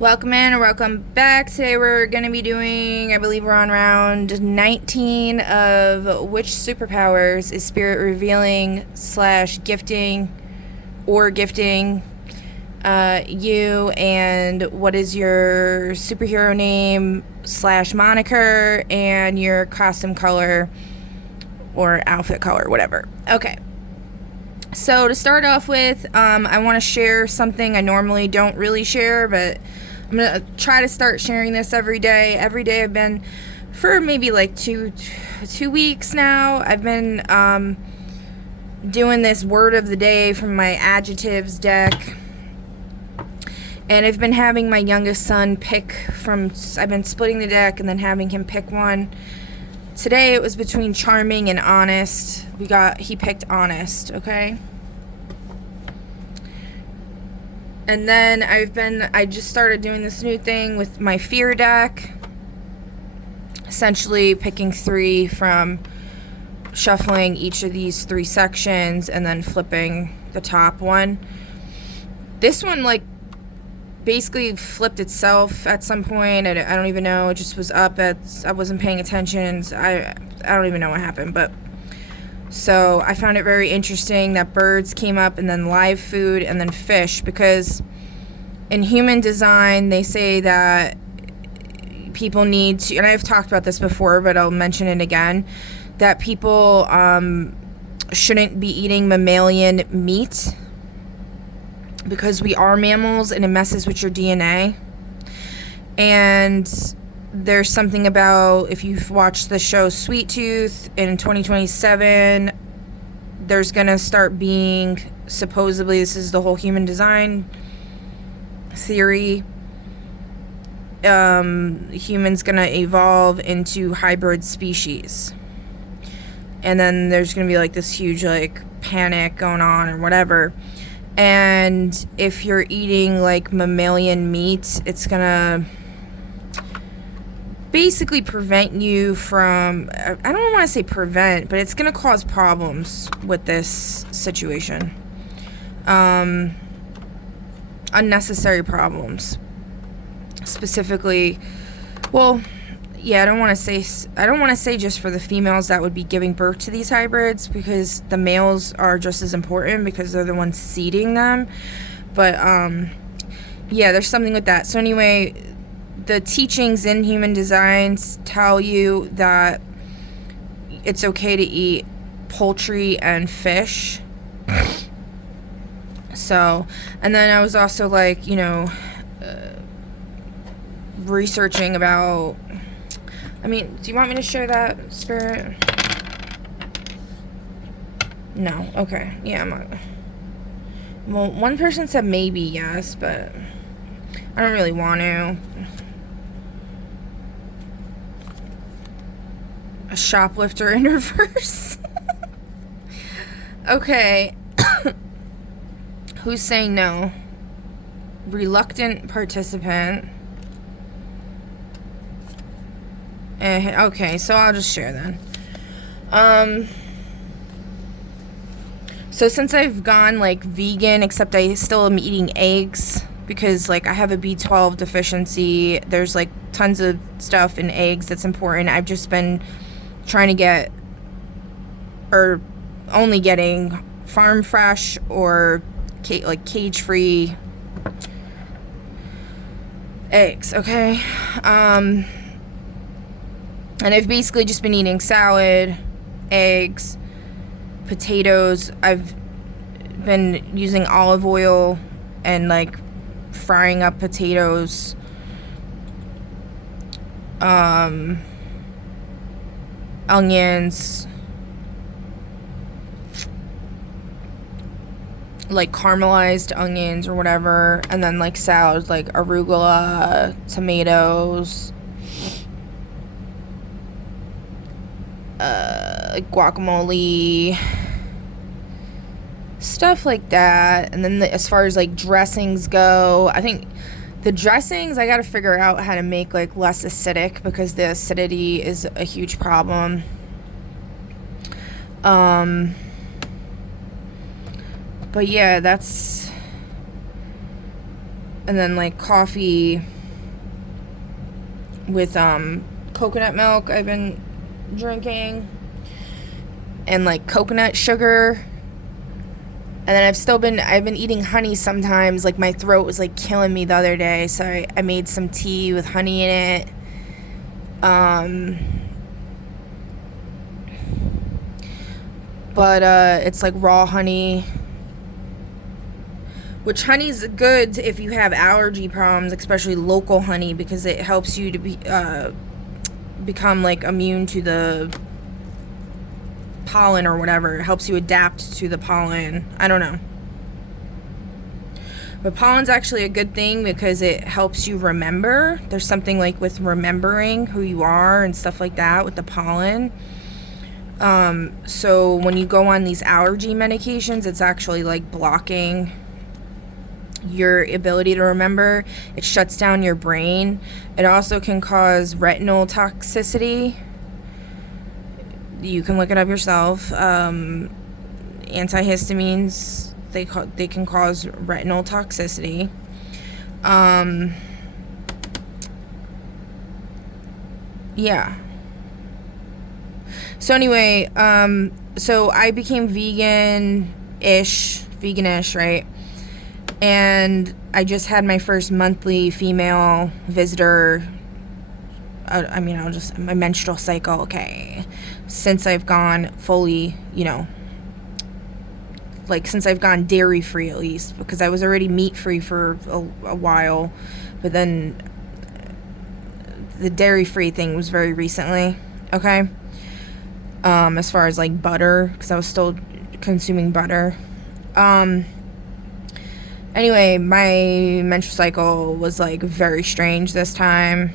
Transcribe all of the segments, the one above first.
Welcome in or welcome back. Today we're going to be doing, I believe we're on round 19 of which superpowers is spirit revealing slash gifting or gifting you, and what is your superhero name slash moniker and your costume color or outfit color, whatever. Okay. So to start off with, I want to share something I normally don't really share, but I'm going to try to start sharing this every day. Every day I've been, for maybe like two weeks now, I've been doing this word of the day from my adjectives deck. And I've been having my youngest son pick from, I've been splitting the deck and then having him pick one. Today it was between charming and honest. He picked honest, okay? And then I just started doing this new thing with my fear deck. Essentially picking 3 from shuffling each of these 3 sections and then flipping the top one. This one, like, basically flipped itself at some point. I don't even know. It just was up I wasn't paying attention. I don't even know what happened, but so I found it very interesting that birds came up and then live food and then fish, because in human design they say that people need to, and I've talked about this before but I'll mention it again, that people shouldn't be eating mammalian meat because we are mammals and it messes with your DNA. And there's something about, if you've watched the show Sweet Tooth, in 2027 there's gonna start being, supposedly this is the whole human design theory, humans gonna evolve into hybrid species, and then there's gonna be like this huge like panic going on or whatever. And if you're eating like mammalian meat, it's gonna basically prevent you from, I don't want to say prevent, but it's gonna cause problems with this situation. Unnecessary problems. Specifically, well, yeah, I don't want to say just for the females that would be giving birth to these hybrids, because the males are just as important because they're the ones seeding them. But yeah, there's something with that. So anyway, the teachings in human designs tell you that it's okay to eat poultry and fish. So, and then I was also like, researching about, do you want me to share that, Spirit? No. Okay. Yeah, I'm not. Well, one person said maybe yes, but I don't really want to. A shoplifter in reverse. Okay. Who's saying no? Reluctant participant. Okay, so I'll just share then. So since I've gone like vegan, except I still am eating eggs because like I have a B12 deficiency. There's like tons of stuff in eggs that's important. I've just been trying to get, or only getting, farm fresh or like cage free eggs, okay? And I've basically just been eating salad, eggs, potatoes. I've been using olive oil and like frying up potatoes. Onions, like caramelized onions or whatever, and then like salads like arugula, tomatoes, like guacamole, stuff like that. And then as far as like dressings go, I think the dressings I gotta figure out how to make like less acidic, because the acidity is a huge problem. But yeah, that's And then like coffee with coconut milk I've been drinking, and like coconut sugar. And then I've been eating honey sometimes. Like my throat was like killing me the other day, so I made some tea with honey in it. But it's like raw honey, which honey's good if you have allergy problems, especially local honey, because it helps you to become like immune to the pollen or whatever. It helps you adapt to the pollen. I don't know. But pollen's actually a good thing because it helps you remember. There's something like with remembering who you are and stuff like that with the pollen. So when you go on these allergy medications, it's actually like blocking your ability to remember. It shuts down your brain. It also can cause retinal toxicity. You can look it up yourself. Antihistamines, they can cause retinal toxicity. Yeah. So anyway, so I became veganish, right? And I just had my first monthly female visitor. My menstrual cycle, okay. Since I've gone fully, since I've gone dairy free at least, because I was already meat free for a while, but then the dairy free thing was very recently, okay. As far as like butter, because I was still consuming butter. Anyway, my menstrual cycle was like very strange this time.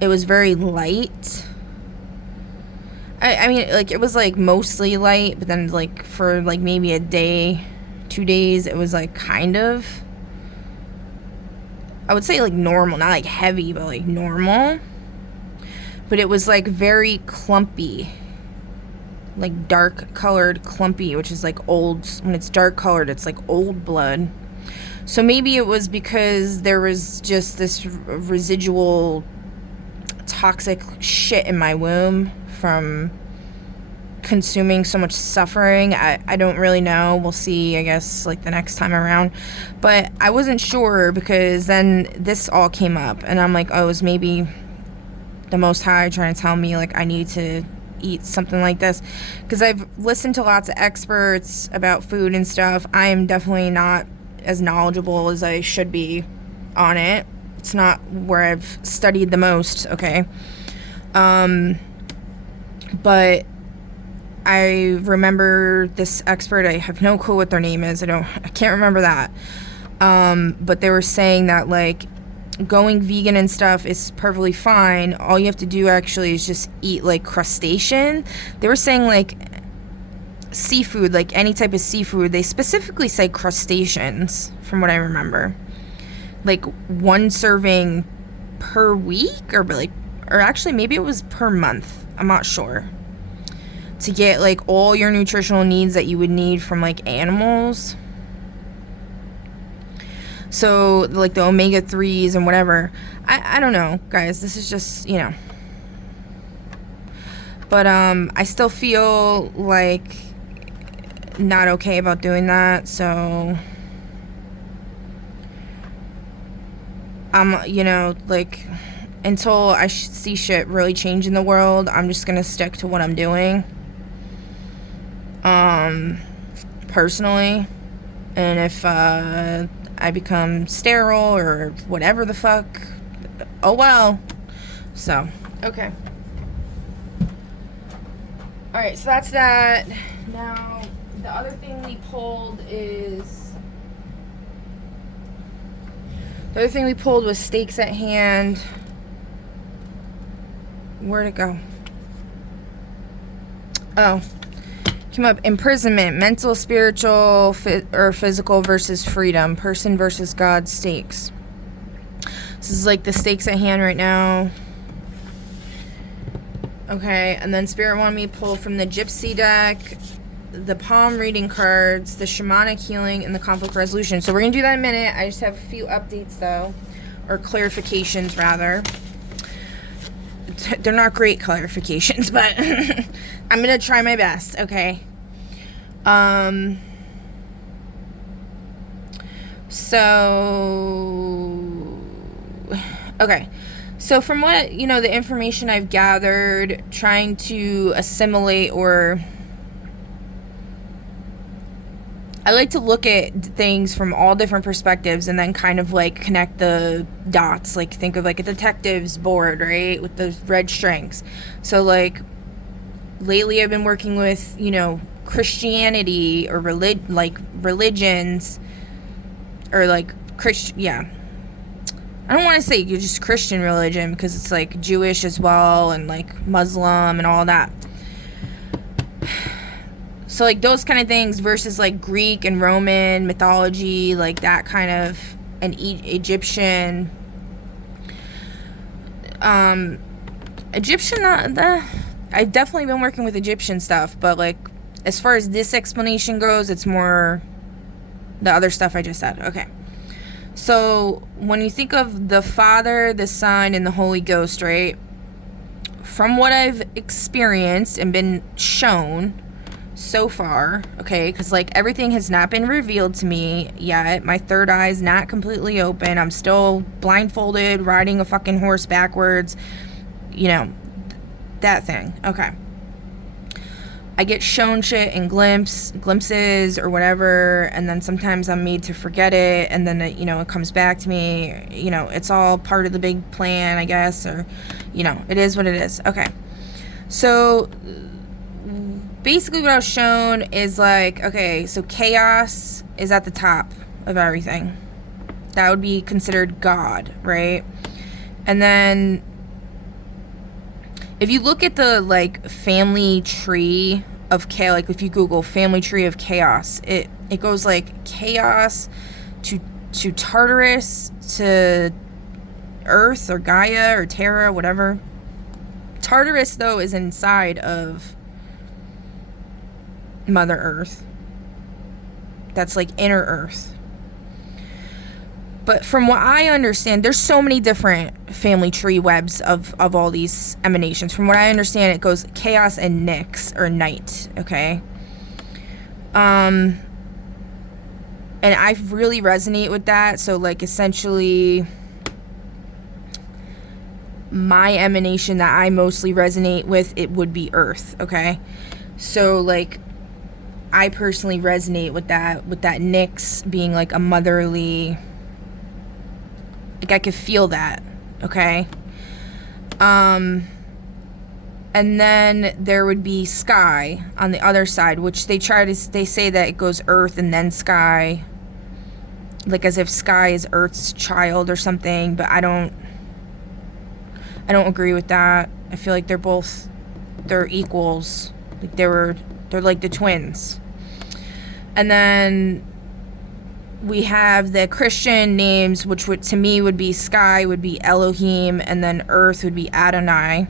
It was very light. I mean, like, it was like mostly light, but then like for like maybe a day, 2 days, it was like kind of, I would say like normal, not like heavy, but like normal. But it was like very clumpy, like dark colored clumpy, which is like old. When it's dark colored, it's like old blood. So maybe it was because there was just this residual toxic shit in my womb from consuming so much suffering. I don't really know. We'll see, I guess, like the next time around. But I wasn't sure because then this all came up and I'm like, oh, it was maybe the Most High trying to tell me like I need to eat something like this, because I've listened to lots of experts about food and stuff. I am definitely not as knowledgeable as I should be on it. It's not where I've studied the most, okay? But I remember this expert, I have no clue what their name is, I can't remember that. But they were saying that like going vegan and stuff is perfectly fine. All you have to do actually is just eat like crustacean. They were saying like seafood, like any type of seafood. They specifically say crustaceans from what I remember. Like 1 serving per week or actually maybe it was per month. I'm not sure. To get like all your nutritional needs that you would need from like animals. So, like, the omega-3s and whatever. I don't know, guys. This is just, But, I still feel, like, not okay about doing that. So, like, until I see shit really change in the world, I'm just gonna stick to what I'm doing. Personally. And if, I become sterile or whatever the fuck, oh well. So, okay. Alright, so that's that. Now, the other thing we pulled was Stakes at Hand. Where'd it go? Oh. Came up: imprisonment, mental, spiritual, or physical versus freedom, person versus God stakes. This is like the stakes at hand right now. Okay, and then Spirit wanted me to pull from the Gypsy deck. the palm reading cards, the shamanic healing, and the conflict resolution. So we're going to do that in a minute. I just have a few updates, though, or clarifications, rather. They're not great clarifications, but I'm going to try my best, okay? Okay. So from what, the information I've gathered, trying to assimilate, or I like to look at things from all different perspectives and then kind of like connect the dots. Like think of like a detective's board, right? With the red strings. So like lately I've been working with, Christianity or religions, or like I don't want to say you're just Christian religion, because it's like Jewish as well, and like Muslim and all that. So like those kind of things versus like Greek and Roman mythology, like that kind of, and Egyptian. I've definitely been working with Egyptian stuff, but like as far as this explanation goes, it's more the other stuff I just said. Okay. So when you think of the Father, the Son, and the Holy Ghost, right? From what I've experienced and been shown so far, okay, because like everything has not been revealed to me yet. My third eye is not completely open. I'm still blindfolded, riding a fucking horse backwards. That thing. Okay. I get shown shit in glimpses or whatever, and then sometimes I'm made to forget it, and then it comes back to me. It's all part of the big plan, I guess, or it is what it is. Okay. So basically what I was shown is like, okay, so chaos is at the top of everything. That would be considered God, right? And then if you look at the like family tree of chaos, like if you Google family tree of chaos, it goes like chaos to Tartarus to Earth or Gaia or Terra, whatever. Tartarus though is inside of Mother Earth. That's like inner Earth. But from what I understand, there's so many different family tree webs of all these emanations. From what I understand, it goes chaos and Nyx, or night, okay? And I really resonate with that. So, like, essentially, my emanation that I mostly resonate with, it would be Earth, okay? So, like, I personally resonate with that Nyx being, like, a motherly... Like, I could feel that, okay? And then there would be sky on the other side, which they say that it goes earth and then sky. Like, as if sky is Earth's child or something, but I don't agree with that. I feel like they're equals. Like, they're like the twins. And then we have the Christian names, which would, to me, would be sky would be Elohim, and then earth would be Adonai.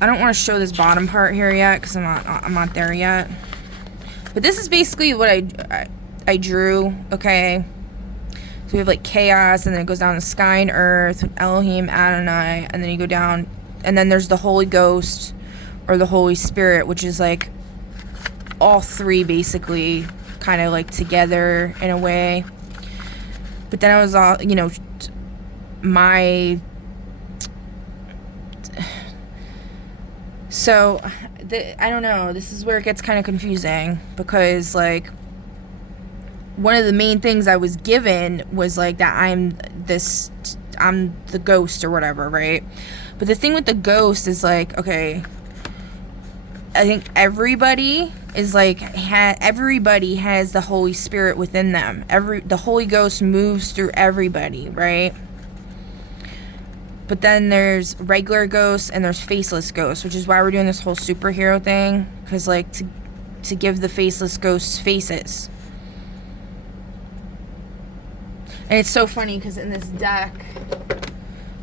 I don't want to show this bottom part here yet, because I'm not there yet. But this is basically what I drew, okay? So we have like chaos, and then it goes down to sky and earth, Elohim, Adonai, and then you go down, and then there's the Holy Ghost, or the Holy Spirit, which is like all three basically kind of like together in a way. But then I was all, so I don't know, this is where it gets kind of confusing, because like one of the main things I was given was like that I'm the ghost or whatever, right? But the thing with the ghost is like, okay, I think everybody is like, everybody has the Holy Spirit within them. The Holy Ghost moves through everybody, right? But then there's regular ghosts and there's faceless ghosts, which is why we're doing this whole superhero thing, because like to give the faceless ghosts faces. And it's so funny because in this deck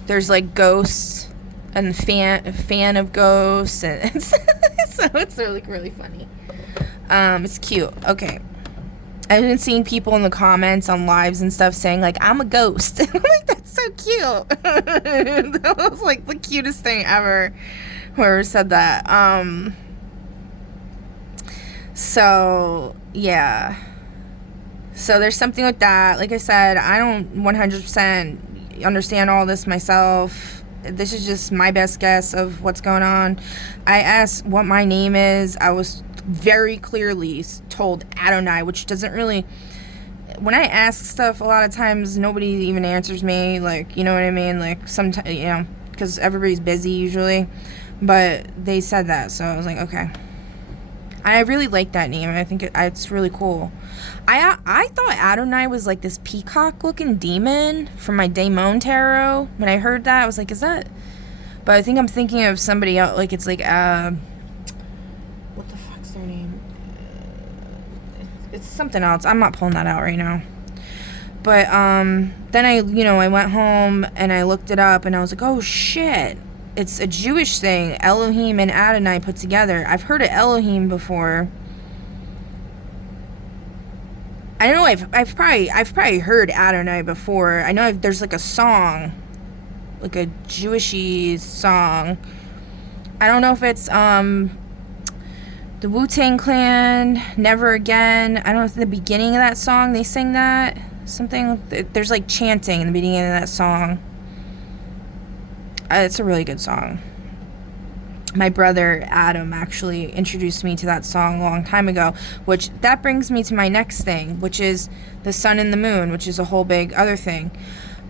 there's like ghosts and fan of ghosts, and so it's really funny. It's cute. Okay. I've been seeing people in the comments on lives and stuff saying, like, I'm a ghost. I'm like, that's so cute. That was, like, the cutest thing ever. Whoever said that. So, yeah. So, there's something with that. Like I said, I don't 100% understand all this myself. This is just my best guess of what's going on. I asked what my name is. I was very clearly told Adonai, which doesn't really, when I ask stuff, a lot of times nobody even answers me, like, you know what I mean, like, sometimes, you know, because everybody's busy usually, but they said that, so I was like, okay. I really like that name. I think it's really cool. I thought Adonai was like this peacock looking demon from my Daemon tarot. When I heard that, I was like, is that, but I think I'm thinking of somebody else, like, it's like, what the fuck's their name? It's something else. I'm not pulling that out right now. But then I went home and I looked it up and I was like, oh shit, it's a Jewish thing. Elohim and Adonai put together. I've heard of Elohim before. I don't know. I've probably heard Adonai before. I know there's like a song, like a Jewishy song. I don't know if it's the Wu-Tang Clan, Never Again. I don't know if the beginning of that song they sing that. Something, there's like chanting in the beginning of that song. It's a really good song. My brother Adam actually introduced me to that song a long time ago, which that brings me to my next thing, which is the sun and the moon, which is a whole big other thing.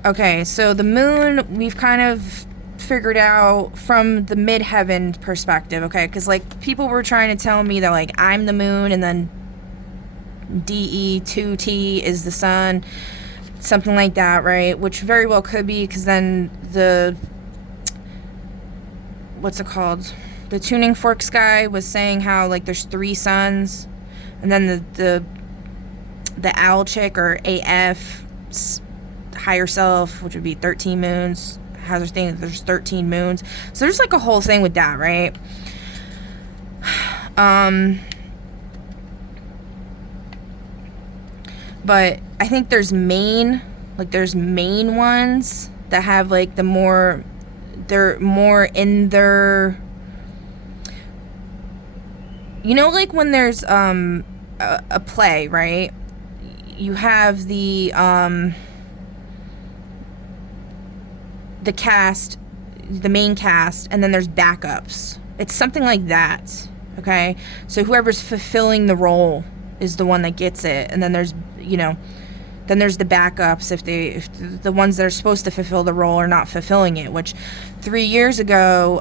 Okay, so the moon, we've kind of figured out from the midheaven perspective, okay? Because, like, people were trying to tell me that, like, I'm the moon and then DE2T is the sun, something like that, right? Which very well could be, because then the, what's it called? The Tuning Forks guy was saying how, like, there's 3 suns, and then the owl chick, or AF's higher self, which would be 13 moons, has her thing that there's 13 moons. So there's like a whole thing with that, right? But I think there's main ones that have like they're more in their, you know, like when there's a play, right? You have the cast, the main cast, and then there's backups. It's something like that, okay? So whoever's fulfilling the role is the one that gets it, and then there's, you know, then there's the backups if the ones that are supposed to fulfill the role are not fulfilling it, which 3 years ago,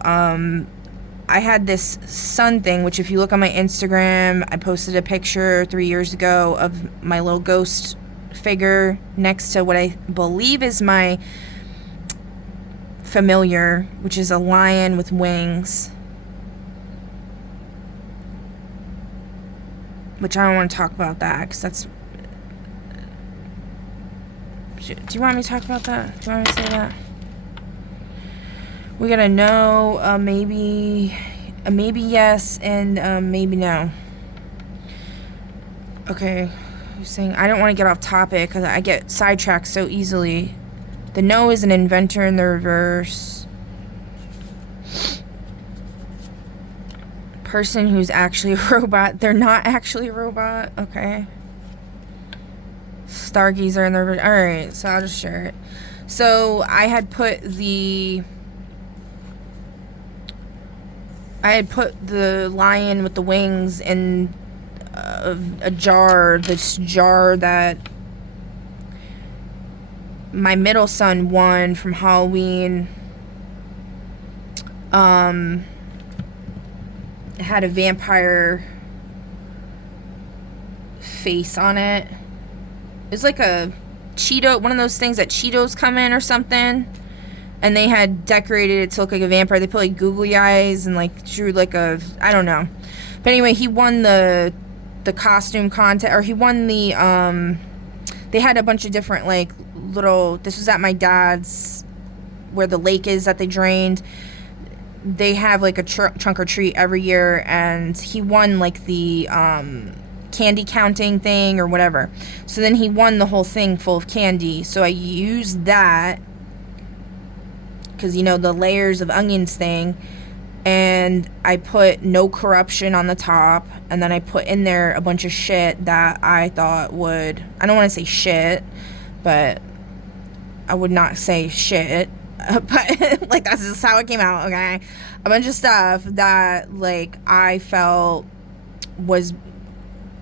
I had this sun thing, which if you look on my Instagram, I posted a picture 3 years ago of my little ghost figure next to what I believe is my familiar, which is a lion with wings, which I don't want to talk about that because that's, do you want me to talk about that? Do you want me to say that? We gotta know, maybe yes, and maybe no. Okay, I'm saying I don't want to get off topic because I get sidetracked so easily. The no is an inventor in the reverse. Person who's actually a robot. They're not actually a robot. Okay. Stargazer in the reverse. Alright, so I'll just share it. So I had put the lion with the wings in a jar. This jar that my middle son won from Halloween. It had a vampire face on it. It's like a Cheeto, one of those things that Cheetos come in or something. And they had decorated it to look like a vampire. They put like googly eyes and like drew like a, I don't know. But anyway, he won the costume contest, or he won the, they had a bunch of different like little, this was at my dad's, where the lake is that they drained. they have like a trunk or treat every year, and he won like the candy counting thing or whatever. So then he won the whole thing full of candy. So I used that, because you know, the layers of onions thing, and I put no corruption on the top, and then I put in there a bunch of shit that I thought would, I don't want to say shit, but I would not say shit, but like that's just how it came out, okay? A bunch of stuff that like I felt was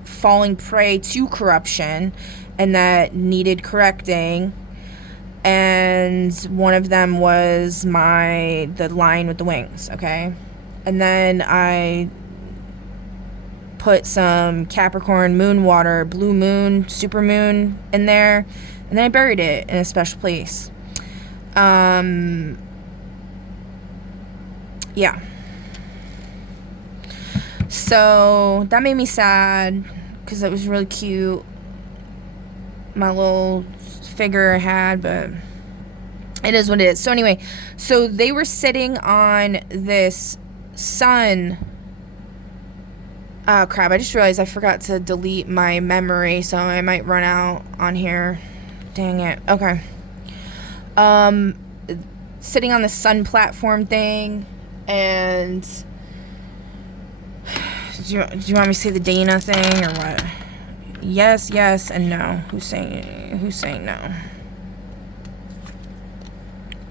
falling prey to corruption and that needed correcting. And one of them was the lion with the wings, okay? And then I put some Capricorn moon water, blue moon, super moon in there, and then I buried it in a special place. Yeah. So that made me sad, because it was really cute, my little figure I had, but it is what it is. So anyway, so they were sitting on this sun. Oh crap, I just realized I forgot to delete my memory, so I might run out on here. Dang it. Okay. Sitting on the sun platform thing, and do you want me to say the Dana thing or what? Yes, yes, and no. Who's saying no?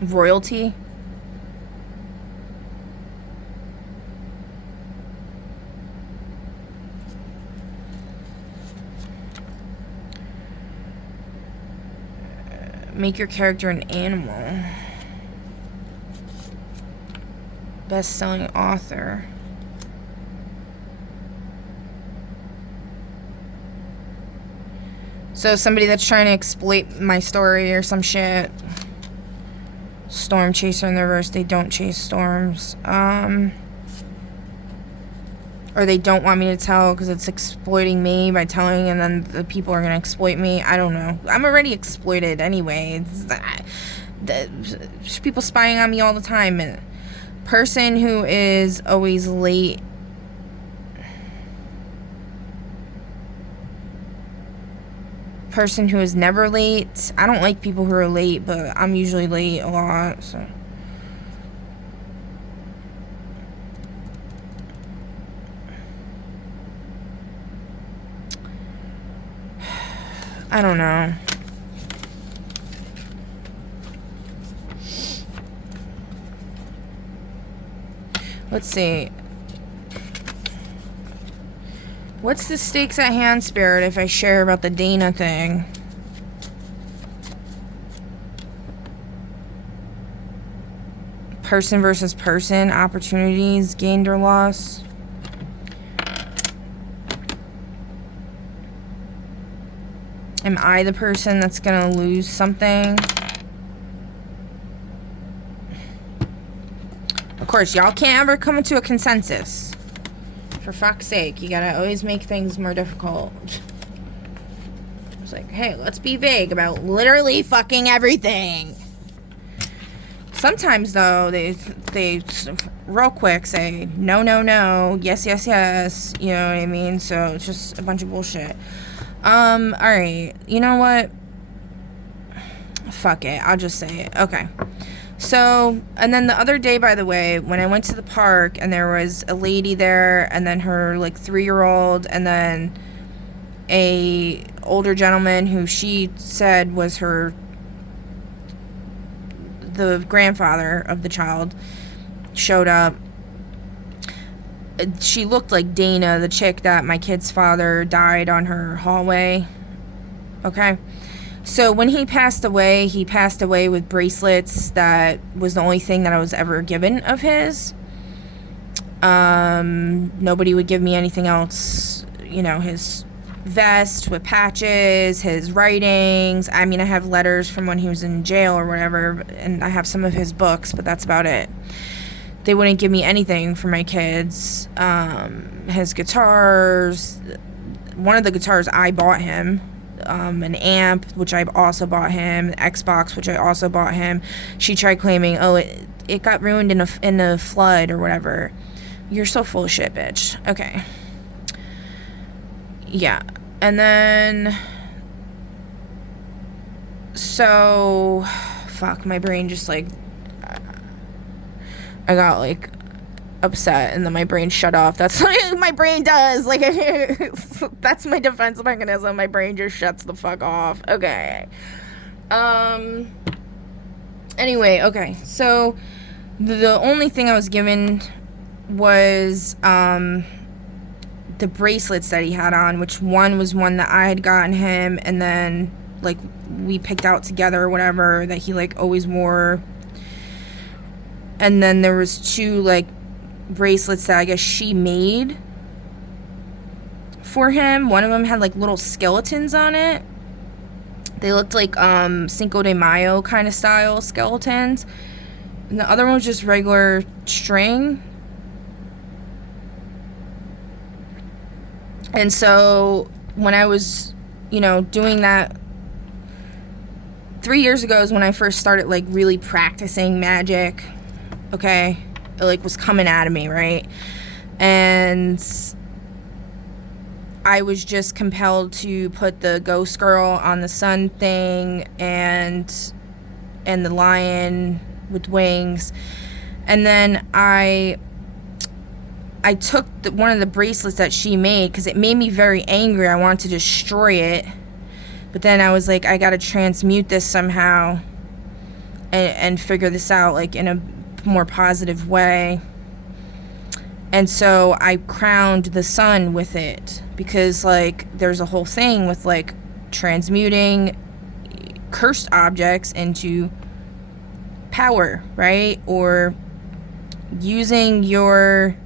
Royalty? Make your character an animal. Best-selling author. So somebody that's trying to exploit my story or some shit. Storm chaser in the reverse. They don't chase storms. Or they don't want me to tell because it's exploiting me by telling, and then the people are going to exploit me. I don't know. I'm already exploited anyway. There's people spying on me all the time. And person who is always late. Person who is never late. I don't like people who are late, but I'm usually late a lot, so. I don't know. Let's see. What's the stakes at hand, Spirit, if I share about the Dana thing? Person versus person. Opportunities gained or lost. Am I the person that's gonna lose something? Of course, y'all can't ever come to a consensus. For fuck's sake, you gotta always make things more difficult. It's like, hey, let's be vague about literally fucking everything. Sometimes, though, they real quick say, no, no, no, yes, yes, yes. You know what I mean? So it's just a bunch of bullshit. Alright, you know what? Fuck it, I'll just say it. Okay. So, and then the other day, by the way, when I went to the park and there was a lady there and then her, like, 3-year-old and then a older gentleman who she said was the grandfather of the child showed up. She looked like Dana, the chick that my kid's father died on her hallway. Okay? So when he passed away with bracelets. That was the only thing that I was ever given of his. Nobody would give me anything else. You know, his vest with patches, his writings. I mean, I have letters from when he was in jail or whatever, and I have some of his books, but that's about it. They wouldn't give me anything for my kids. His guitars, one of the guitars I bought him, an amp, which I also bought him, Xbox, which I also bought him. She tried claiming, oh, it got ruined in a flood or whatever. You're so full of shit, bitch. Okay. Yeah. And then, so, fuck, my brain just, like, I got, like, upset, and then my brain shut off. That's what my brain does. Like, that's my defense mechanism. My brain just shuts the fuck off. Okay. Anyway, okay. So, the only thing I was given was, the bracelets that he had on, which one was one that I had gotten him, and then, like, we picked out together or whatever, that he, like, always wore. And then there was two, like, bracelets that I guess she made for him. One of them had, like, little skeletons on it. They looked like, Cinco de Mayo kind of style skeletons. And the other one was just regular string. And so when I was, you know, doing that 3 years ago is when I first started, like, really practicing magic. Okay, it, like, was coming out of me, right? And I was just compelled to put the ghost girl on the sun thing and the lion with wings. And then I took one of the bracelets that she made because it made me very angry. I wanted to destroy it. But then I was like, I gotta transmute this somehow and figure this out, like, in a more positive way. And so I crowned the sun with it because, like, there's a whole thing with, like, transmuting cursed objects into power, right? Or using your,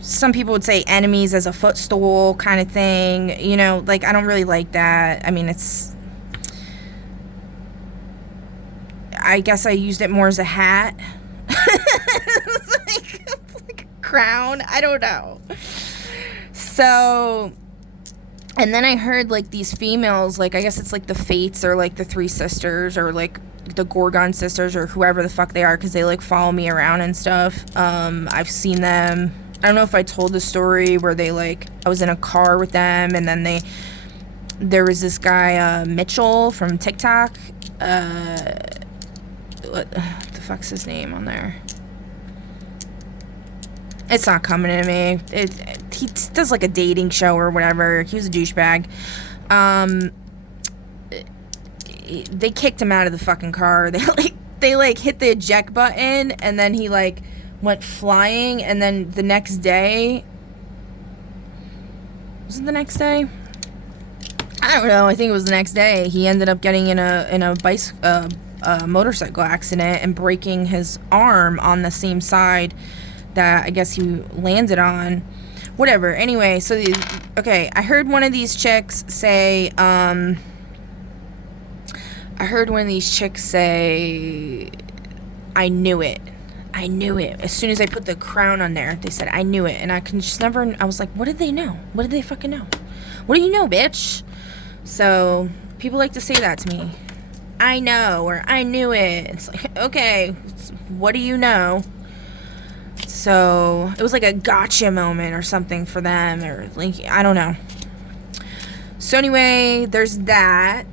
some people would say, enemies as a footstool kind of thing, you know, like, I don't really like that. I mean, I guess I used it more as a hat. It's like a crown. I don't know. So, and then I heard, like, these females, like, I guess it's like the Fates or, like, the Three Sisters or, like, the Gorgon Sisters or whoever the fuck they are, because they, like, follow me around and stuff. I've seen them. I don't know if I told the story where they, like, I was in a car with them, and then there was this guy, Mitchell from TikTok. What the fuck's his name on there? It's not coming to me. He does, like, a dating show or whatever. He was a douchebag. They kicked him out of the fucking car. They hit the eject button, and then he, like, went flying. And then the next day, was it the next day? I don't know. I think it was the next day. He ended up getting in a motorcycle accident and breaking his arm on the same side that I guess he landed on. Whatever. Anyway, so okay, I heard one of these chicks say, I knew it. I knew it. As soon as I put the crown on there, they said, I knew it. And I can just never, I was like, what did they know? What did they fucking know? What do you know, bitch? So, people like to say that to me. I know, or I knew it. It's like, okay, what do you know? So, it was like a gotcha moment or something for them, or, like, I don't know. So anyway, there's that.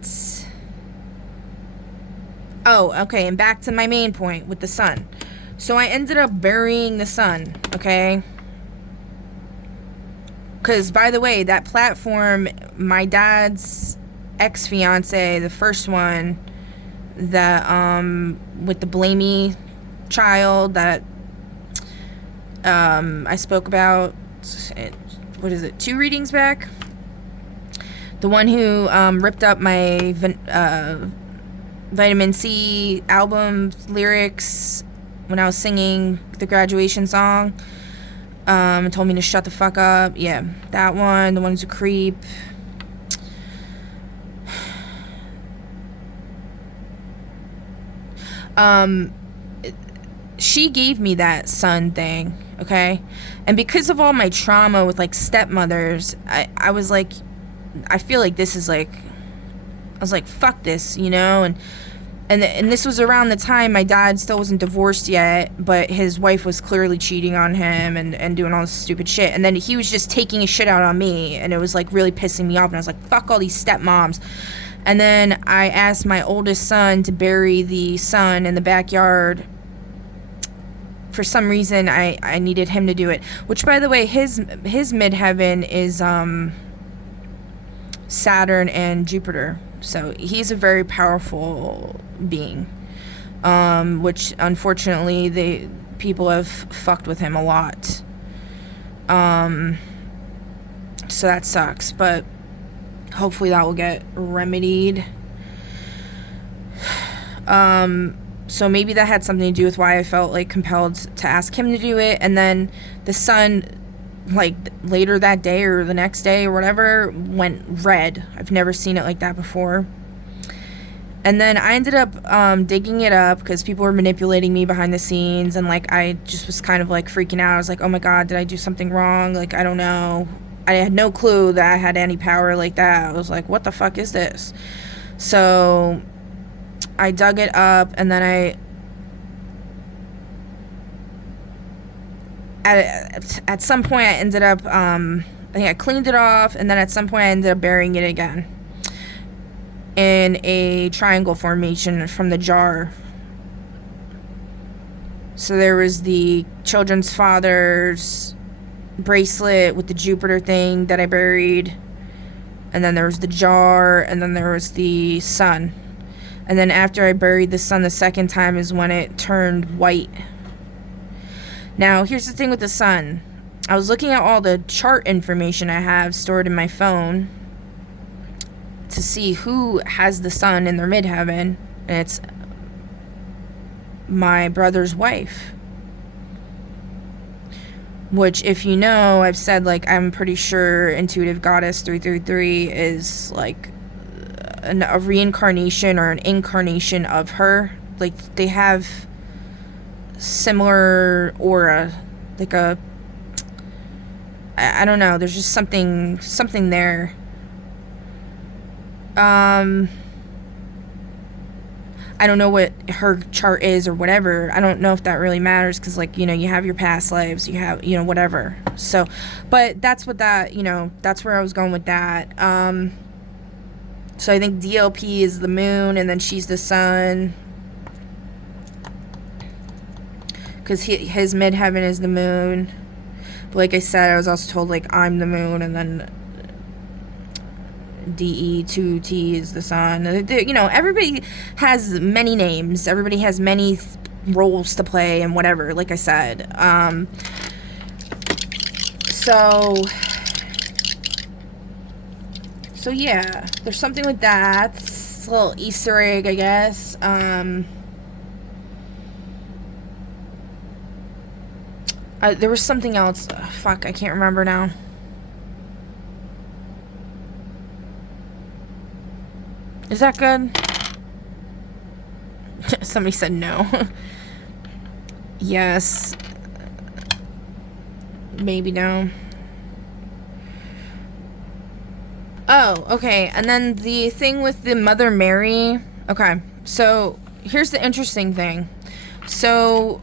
Oh, okay, and back to my main point with the sun. So I ended up burying the sun, okay? Because, by the way, that platform, my dad's ex-fiance, the first one, that, with the blamey child that, I spoke about, what is it, 2 readings back? The one who, ripped up my, Vitamin C album lyrics when I was singing the graduation song, and told me to shut the fuck up. Yeah, that one. The one who's a creep. She gave me that son thing, okay? And because of all my trauma with, like, stepmothers, I was like, I feel like this is like, I was like, fuck this, you know? And this was around the time my dad still wasn't divorced yet, but his wife was clearly cheating on him and doing all this stupid shit. And then he was just taking his shit out on me, and it was like really pissing me off. And I was like, fuck all these stepmoms. And then I asked my oldest son to bury the son in the backyard. For some reason, I needed him to do it. Which, by the way, his midheaven is Saturn and Jupiter. So he's a very powerful being, which unfortunately people have fucked with him a lot. So that sucks, but hopefully that will get remedied. So maybe that had something to do with why I felt like compelled to ask him to do it. And then the sun, like later that day or the next day or whatever, went red. I've never seen it like that before. And then I ended up digging it up because people were manipulating me behind the scenes, and like I just was kind of like freaking out. I was like, oh my god, did I do something wrong? Like, I don't know. I had no clue that I had any power like that. I was like, what the fuck is this? So I dug it up, and then at some point I ended up, I think I cleaned it off, and then at some point I ended up burying it again in a triangle formation from the jar. So there was the children's father's bracelet with the Jupiter thing that I buried, and then there was the jar, and then there was the sun. And then after I buried the sun the second time is when it turned white. Now, here's the thing with the sun. I was looking at all the chart information I have stored in my phone to see who has the sun in their midheaven, and it's my brother's wife. Which, if you know, I've said, like, I'm pretty sure Intuitive Goddess 333 is, like, a reincarnation or an incarnation of her. Like, they have similar aura, like I don't know, there's just something there. I don't know what her chart is or whatever. I don't know if that really matters, because, like, you know, you have your past lives, you have, you know, whatever. So, but that's what that, you know, that's where I was going with that. So I think DLP is the moon, and then she's the sun, because his midheaven is the moon. But like I said, I was also told, like, I'm the moon, and then DE2T is the sun. You know, everybody has many names. Everybody has many roles to play and whatever, like I said. So yeah, there's something with that. It's a little Easter egg, I guess. There was something else. Fuck, I can't remember now. Is that good? Somebody said no. Yes. Maybe no. Oh, okay. And then the thing with the Mother Mary. Okay. So here's the interesting thing. So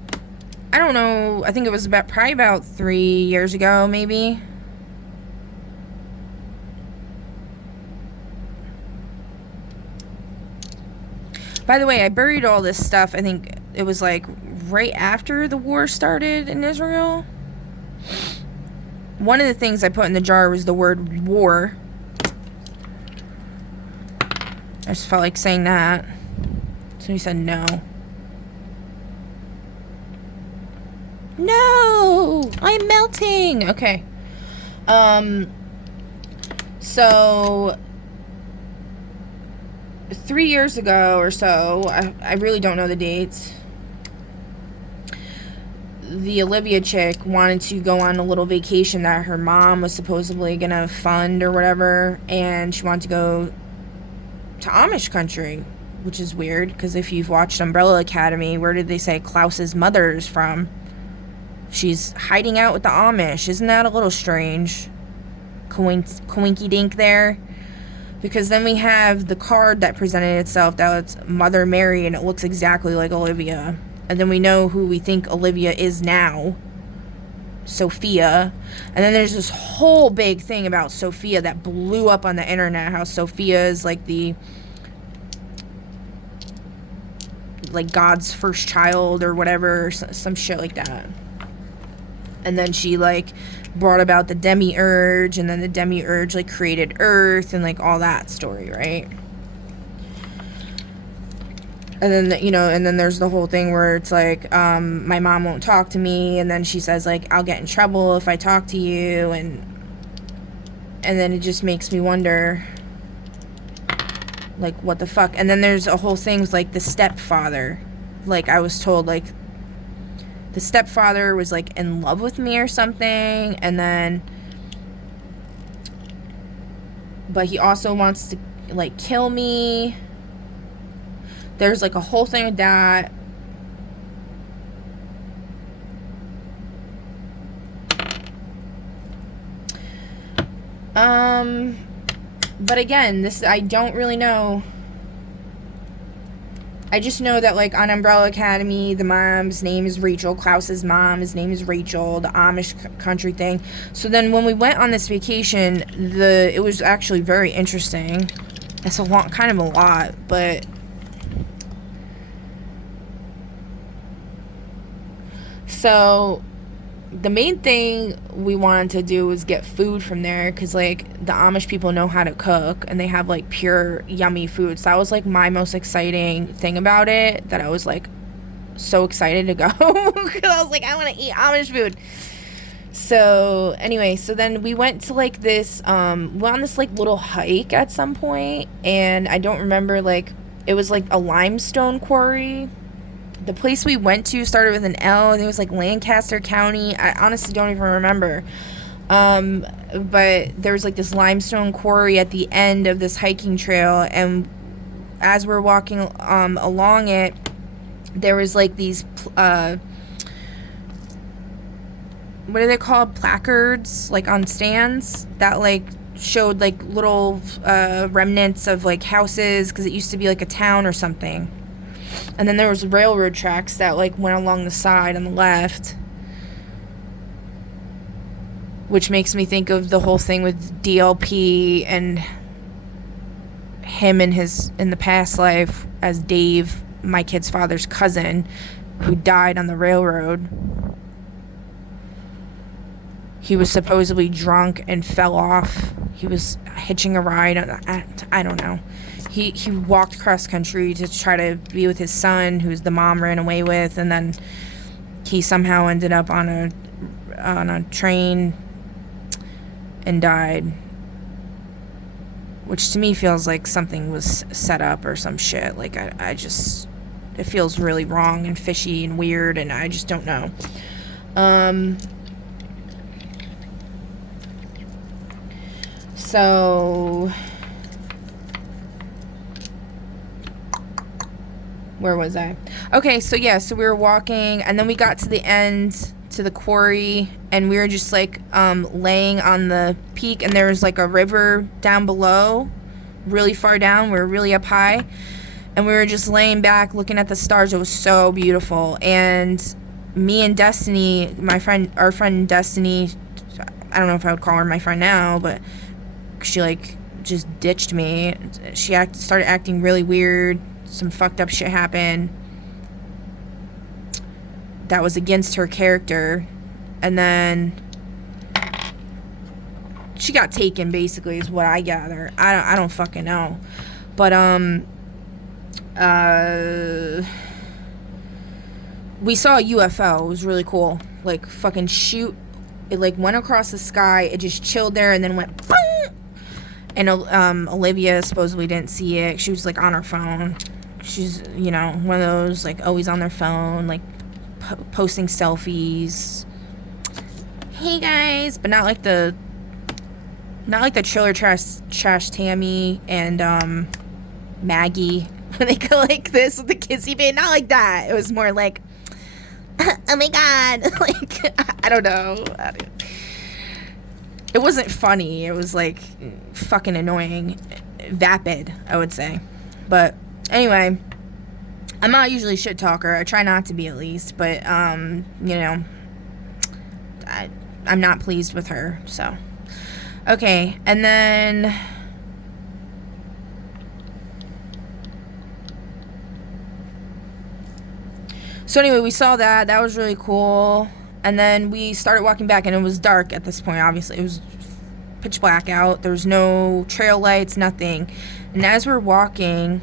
I don't know. I think it was probably about 3 years ago, maybe. By the way, I buried all this stuff. I think it was like right after the war started in Israel. One of the things I put in the jar was the word war. I just felt like saying that. So he said no. No! I'm melting! Okay. So 3 years ago or so, I really don't know the dates, the Olivia chick wanted to go on a little vacation that her mom was supposedly gonna fund or whatever, and she wanted to go to Amish country, which is weird, because if you've watched Umbrella Academy, where did they say Klaus's mother is from? She's hiding out with the Amish. Isn't that a little strange? Coinky dink there. Because then we have the card that presented itself that it's Mother Mary, and it looks exactly like Olivia. And then we know who we think Olivia is now, Sophia. And then there's this whole big thing about Sophia that blew up on the internet, how Sophia is like God's first child or whatever, or some shit like that. And then she like brought about the demiurge, and then the demiurge like created Earth, and like all that story, right? And then, you know, and then there's the whole thing where it's like, my mom won't talk to me, and then she says like, I'll get in trouble if I talk to you, and then it just makes me wonder, like, what the fuck? And then there's a whole thing with like the stepfather. Like, I was told like the stepfather was like in love with me or something, and then but he also wants to like kill me. There's like a whole thing with that. But again, this, I don't really know. I just know that, like, on Umbrella Academy, the mom's name is Rachel. Klaus's mom, his name is Rachel. The Amish country thing. So then when we went on this vacation, it was actually very interesting. It's kind of a lot, but so the main thing we wanted to do was get food from there, because like the Amish people know how to cook, and they have like pure yummy food. So that was like my most exciting thing about it, that I was like so excited to go, because I was like, I want to eat Amish food. So anyway, so then we went to like this went on this like little hike at some point, and I don't remember, like it was like a limestone quarry. The place we went to started with an L, and it was like Lancaster County. I honestly don't even remember. But there was like this limestone quarry at the end of this hiking trail, and as we're walking along it, there was like these what are they called? Placards, like on stands that like showed like little remnants of like houses, because it used to be like a town or something. And then there was railroad tracks that like went along the side on the left, which makes me think of the whole thing with DLP and him in the past life as Dave, my kid's father's cousin, who died on the railroad. He was supposedly drunk and fell off. He was hitching a ride. I don't know. He walked cross country to try to be with his son, who's the mom ran away with, and then he somehow ended up on a train and died, which to me feels like something was set up or some shit. Like I just, it feels really wrong and fishy and weird, and I just don't know. So where was I? Okay, so yeah, so we were walking, and then we got to the end, to the quarry, and we were just like laying on the peak, and there was like a river down below, really far down. We were really up high, and we were just laying back looking at the stars. It was so beautiful. And me and Destiny, our friend Destiny, I don't know if I would call her my friend now, but she like just ditched me. She started acting really weird. Some fucked up shit happened that was against her character, and then she got taken, basically, is what I gather. I don't fucking know, but we saw a UFO. It was really cool. Like fucking shoot, it like went across the sky. It just chilled there and then went boom. And Olivia supposedly didn't see it. She was like on her phone. She's, you know, one of those like always on their phone, like posting selfies. Hey guys, but not like the Trailer Trash Tammy and Maggie when they go like this with the kissy bit. Not like that. It was more like, oh my god, like I don't know. It wasn't funny. It was like fucking annoying. vapid, I would say. But anyway, I'm not usually a shit talker. I try not to be, at least. But, you know, I'm not pleased with her, so. Okay, and then... So anyway, we saw that. That was really cool. And then we started walking back, and it was dark at this point, obviously. It was pitch black out. There was no trail lights, nothing. And as we're walking,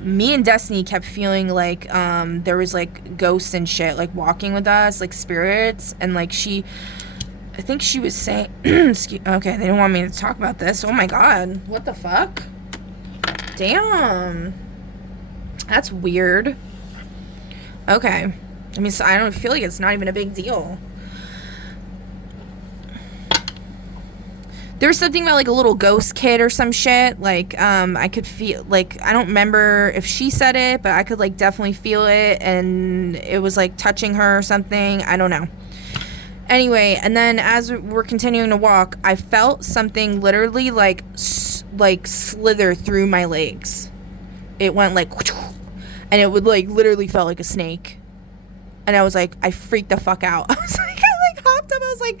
me and Destiny kept feeling like there was, like, ghosts and shit, like, walking with us, like, spirits. And, like, I think she was saying... okay, they don't want me to talk about this. Oh, my God. What the fuck? Damn. That's weird. Okay. I mean, so I don't feel like it's not even a big deal. There was something about, like, a little ghost kid or some shit. Like, I could feel, like, I don't remember if she said it, but I could, like, definitely feel it, and it was, like, touching her or something. I don't know. Anyway, and then as we're continuing to walk, I felt something literally, like slither through my legs. It went, like... And it would, like, literally felt like a snake. And I was like, I freaked the fuck out. I was like, I, like, hopped up. I was like,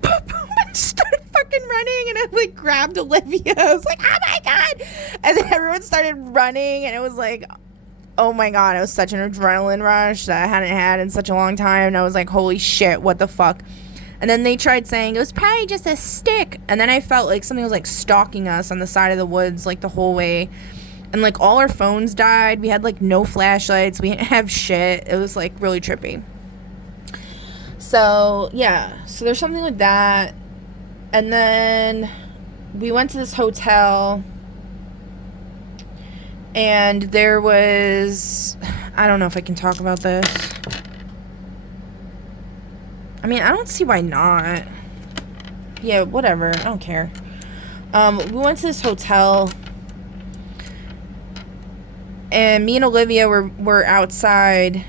boom, boom, and started fucking running. And I, like, grabbed Olivia. I was like, oh, my God. And then everyone started running. And it was like, oh, my God. It was such an adrenaline rush that I hadn't had in such a long time. And I was like, holy shit, what the fuck? And then they tried saying, it was probably just a stick. And then I felt like something was, like, stalking us on the side of the woods, like, the whole way. And, like, all our phones died. We had, like, no flashlights. We didn't have shit. It was, like, really trippy. So, yeah. So there's something with that. And then we went to this hotel. And there was... I don't know if I can talk about this. I mean, I don't see why not. Yeah, whatever. I don't care. We went to this hotel... And me and Olivia were outside.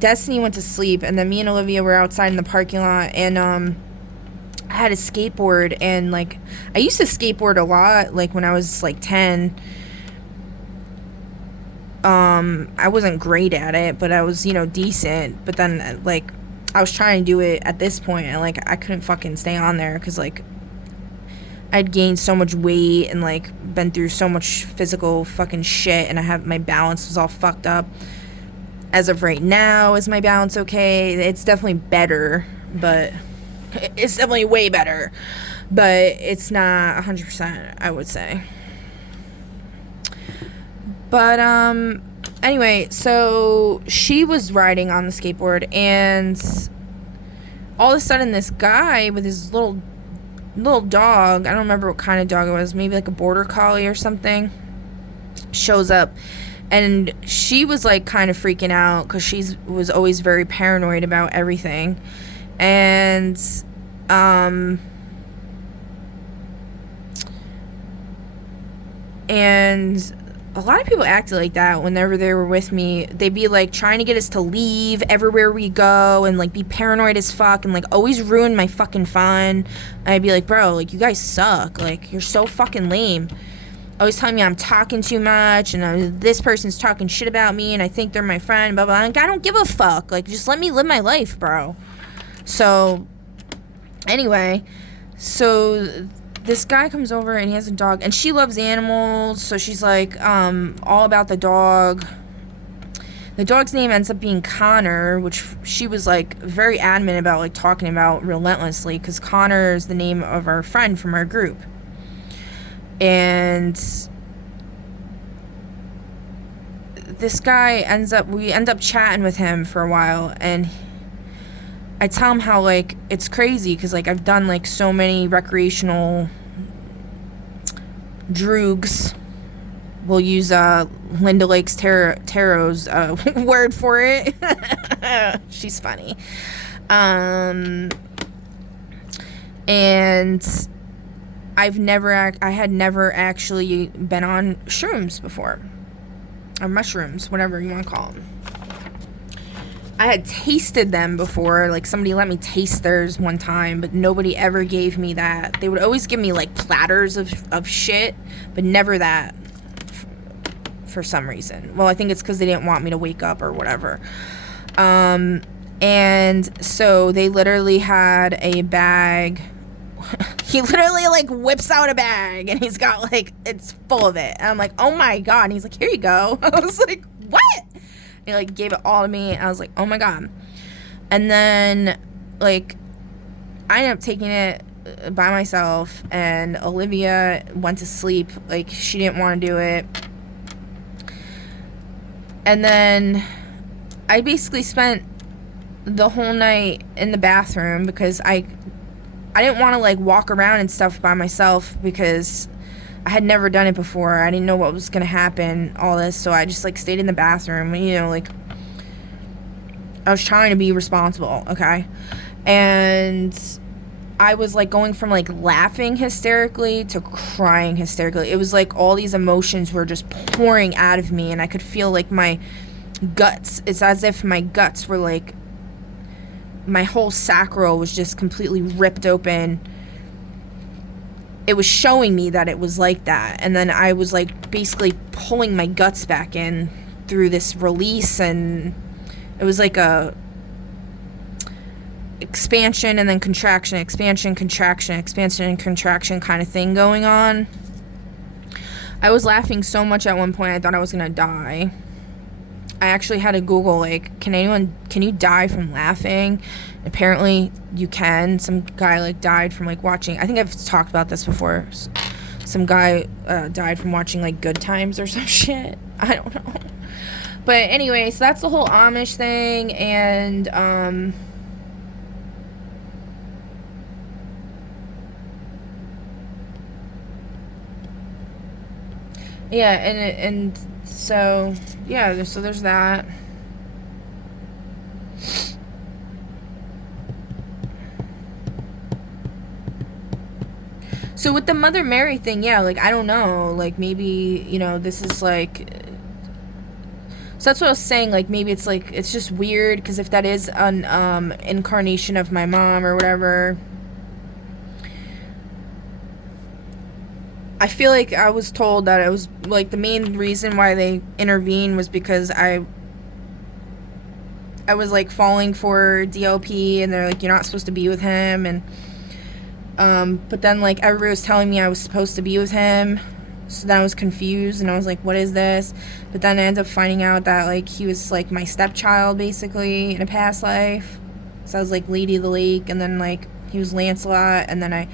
Destiny went to sleep, and then me and Olivia were outside in the parking lot, and I had a skateboard, and, like, I used to skateboard a lot, like, when I was, like, 10. I wasn't great at it, but I was, you know, decent. But then, like, I was trying to do it at this point, and, like, I couldn't fucking stay on there, because, like, I'd gained so much weight and, like, been through so much physical fucking shit, and my balance was all fucked up. As of right now, is my balance okay? It's definitely better, but it's definitely way better, but it's not 100%, I would say. But, anyway, so she was riding on the skateboard, and all of a sudden this guy with his little dog, I don't remember what kind of dog it was, maybe like a border collie or something, shows up. And she was, like, kind of freaking out because she was always very paranoid about everything. And a lot of people acted like that whenever they were with me. They'd be, like, trying to get us to leave everywhere we go and, like, be paranoid as fuck and, like, always ruin my fucking fun. And I'd be like, bro, like, you guys suck. Like, you're so fucking lame. Always telling me I'm talking too much and this person's talking shit about me and I think they're my friend, blah, blah. Like, I don't give a fuck. Like, just let me live my life, bro. So, anyway, so this guy comes over and he has a dog, and she loves animals, so she's like all about the dog. The dog's name ends up being Connor, which she was, like, very adamant about, like, talking about relentlessly, because Connor is the name of our friend from our group. And this guy we end up chatting with him for a while, and I tell him how, like, it's crazy because, like, I've done, like, so many recreational droogs. We'll use Linda Lake's Tarot's word for it. She's funny. And I had never actually been on shrooms before, or mushrooms, whatever you want to call them. I had tasted them before. Like, somebody let me taste theirs one time, but nobody ever gave me that. They would always give me, like, platters of shit, but never that for some reason. Well, I think it's because they didn't want me to wake up or whatever. And so they literally had a bag. He literally, like, whips out a bag, and he's got, like, it's full of it. And I'm like, oh, my God. And he's like, here you go. I was like, what? He, like, gave it all to me. I was like, oh, my God. And then, like, I ended up taking it by myself, and Olivia went to sleep. Like, she didn't want to do it. And then I basically spent the whole night in the bathroom because I didn't want to, like, walk around and stuff by myself because I had never done it before. I didn't know what was going to happen, all this. So I just, like, stayed in the bathroom. You know, like, I was trying to be responsible, okay? And I was, like, going from, like, laughing hysterically to crying hysterically. It was like all these emotions were just pouring out of me, and I could feel, like, my guts. It's as if my guts were, like, my whole sacral was just completely ripped open. It was showing me that it was like that. And then I was, like, basically pulling my guts back in through this release, and it was like a expansion and then contraction, expansion, contraction, expansion and contraction kind of thing going on. I was laughing so much at one point I thought I was gonna die. I actually had to Google, like, can you die from laughing? Apparently you can. Some guy, like, died from, like, watching, I think I've talked about this before. Some guy died from watching, like, Good Times or some shit. I don't know. But anyway, so that's the whole Amish thing, and yeah, and so, yeah, so there's that. So with the Mother Mary thing, yeah, like, I don't know, like, maybe, you know, this is, like, so that's what I was saying, like, maybe it's, like, it's just weird, because if that is an, incarnation of my mom or whatever, I feel like I was told that it was, like, the main reason why they intervened was because I was, like, falling for DLP, and they're like, you're not supposed to be with him, and, but then, like, everybody was telling me I was supposed to be with him, so then I was confused, and I was like, what is this? But then I ended up finding out that, like, he was, like, my stepchild, basically, in a past life, so I was, like, Lady of the Lake, and then, like, he was Lancelot, and then I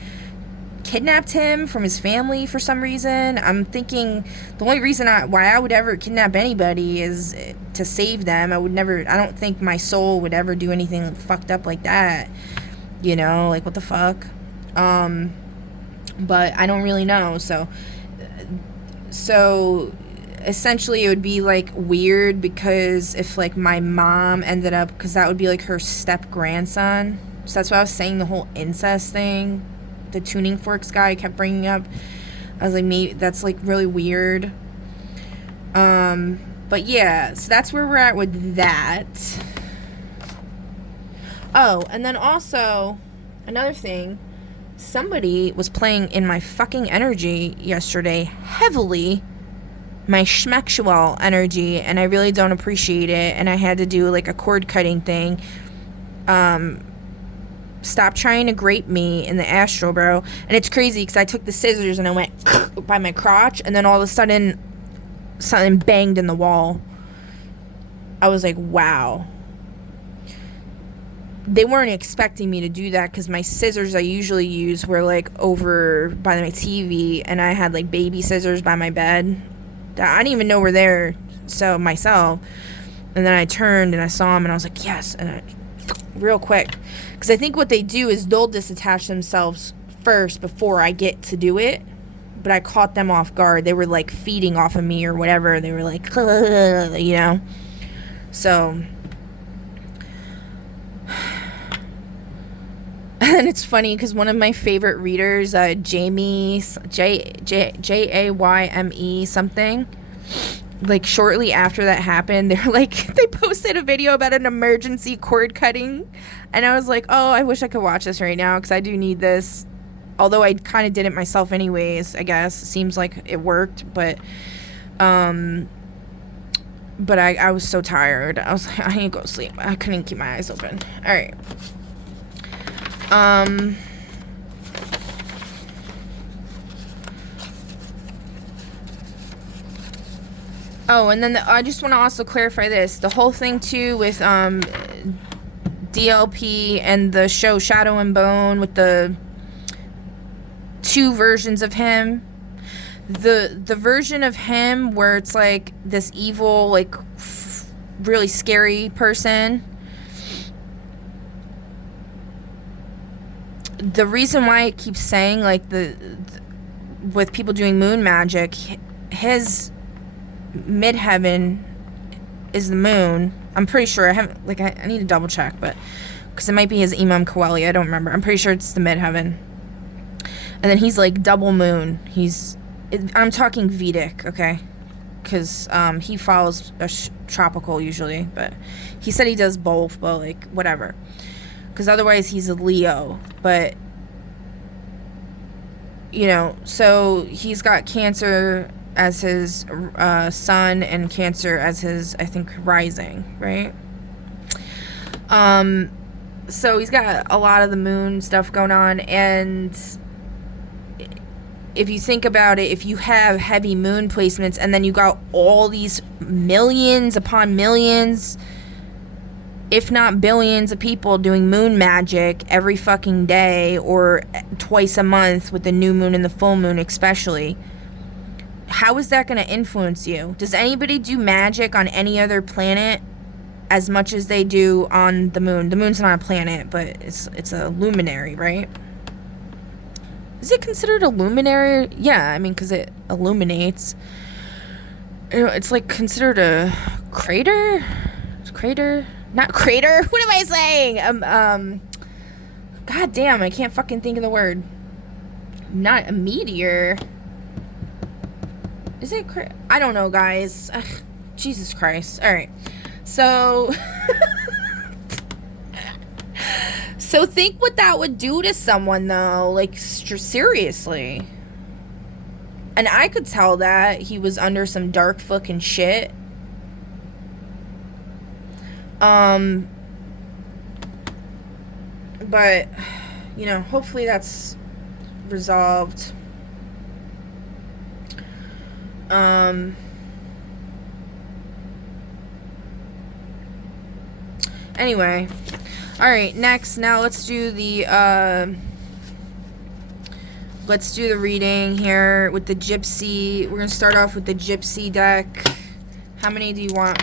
kidnapped him from his family for some reason. I'm thinking the only reason why I would ever kidnap anybody is to save them. I don't think my soul would ever do anything fucked up like that, you know, like, what the fuck. But I don't really know. So essentially it would be, like, weird because if, like, my mom ended up, because that would be, like, her step grandson. So that's why I was saying the whole incest thing. The tuning forks guy kept bringing up. I was like, maybe that's, like, really weird. But yeah, so that's where we're at with that. Oh, and then also another thing, somebody was playing in my fucking energy yesterday heavily, my schmexual energy, and I really don't appreciate it, and I had to do, like, a cord cutting thing. Stop trying to grape me in the astral, bro. And it's crazy because I took the scissors and I went by my crotch, and then all of a sudden something banged in the wall. I was like, wow. They weren't expecting me to do that because my scissors I usually use were, like, over by my TV, and I had, like, baby scissors by my bed that I didn't even know were there, so myself. And then I turned and I saw them and I was like, yes, and I real quick, because I think what they do is they'll disattach themselves first before I get to do it, but I caught them off guard. They were, like, feeding off of me or whatever. They were like, you know, so and it's funny because one of my favorite readers, Jamie, Jayme something, like shortly after that happened, they're like, they posted a video about an emergency cord cutting, and I was like, oh, I wish I could watch this right now because I do need this. Although I kind of did it myself anyways, I guess. It seems like it worked, but I was so tired. I was like, I need to go to sleep. I couldn't keep my eyes open. All right. Oh, and then I just want to also clarify this. The whole thing, too, with DLP and the show Shadow and Bone with the 2 versions of him. The version of him where it's like this evil, like, really scary person. The reason why it keeps saying, like, with people doing moon magic, his midheaven is the moon. I'm pretty sure. I haven't, like, I need to double check, but because it might be his Imam Kawali. I don't remember. I'm pretty sure it's the midheaven. And then he's like double moon. I'm talking Vedic, okay? Because he follows a tropical usually, but he said he does both, but like whatever. Because otherwise he's a Leo, but you know, so he's got Cancer as his sun and Cancer as his, I think, rising, right? So he's got a lot of the moon stuff going on, and if you think about it, if you have heavy moon placements and then you got all these millions upon millions, if not billions of people doing moon magic every fucking day or twice a month with the new moon and the full moon especially, how is that going to influence you? Does anybody do magic on any other planet as much as they do on the moon? The moon's not a planet, but it's a luminary, right? Is it considered a luminary? Yeah, I mean, because it illuminates. You know, it's like considered a crater? Crater? Not crater? What am I saying? God damn, I can't fucking think of the word. Not a meteor. Is it I don't know, guys. Ugh, Jesus Christ. Alright. So... So think what that would do to someone, though. Like, seriously. And I could tell that he was under some dark fucking shit. But, you know, hopefully that's resolved. Anyway. Alright, next, now let's do the reading here with the Gypsy. We're gonna start off with the Gypsy deck. How many do you want?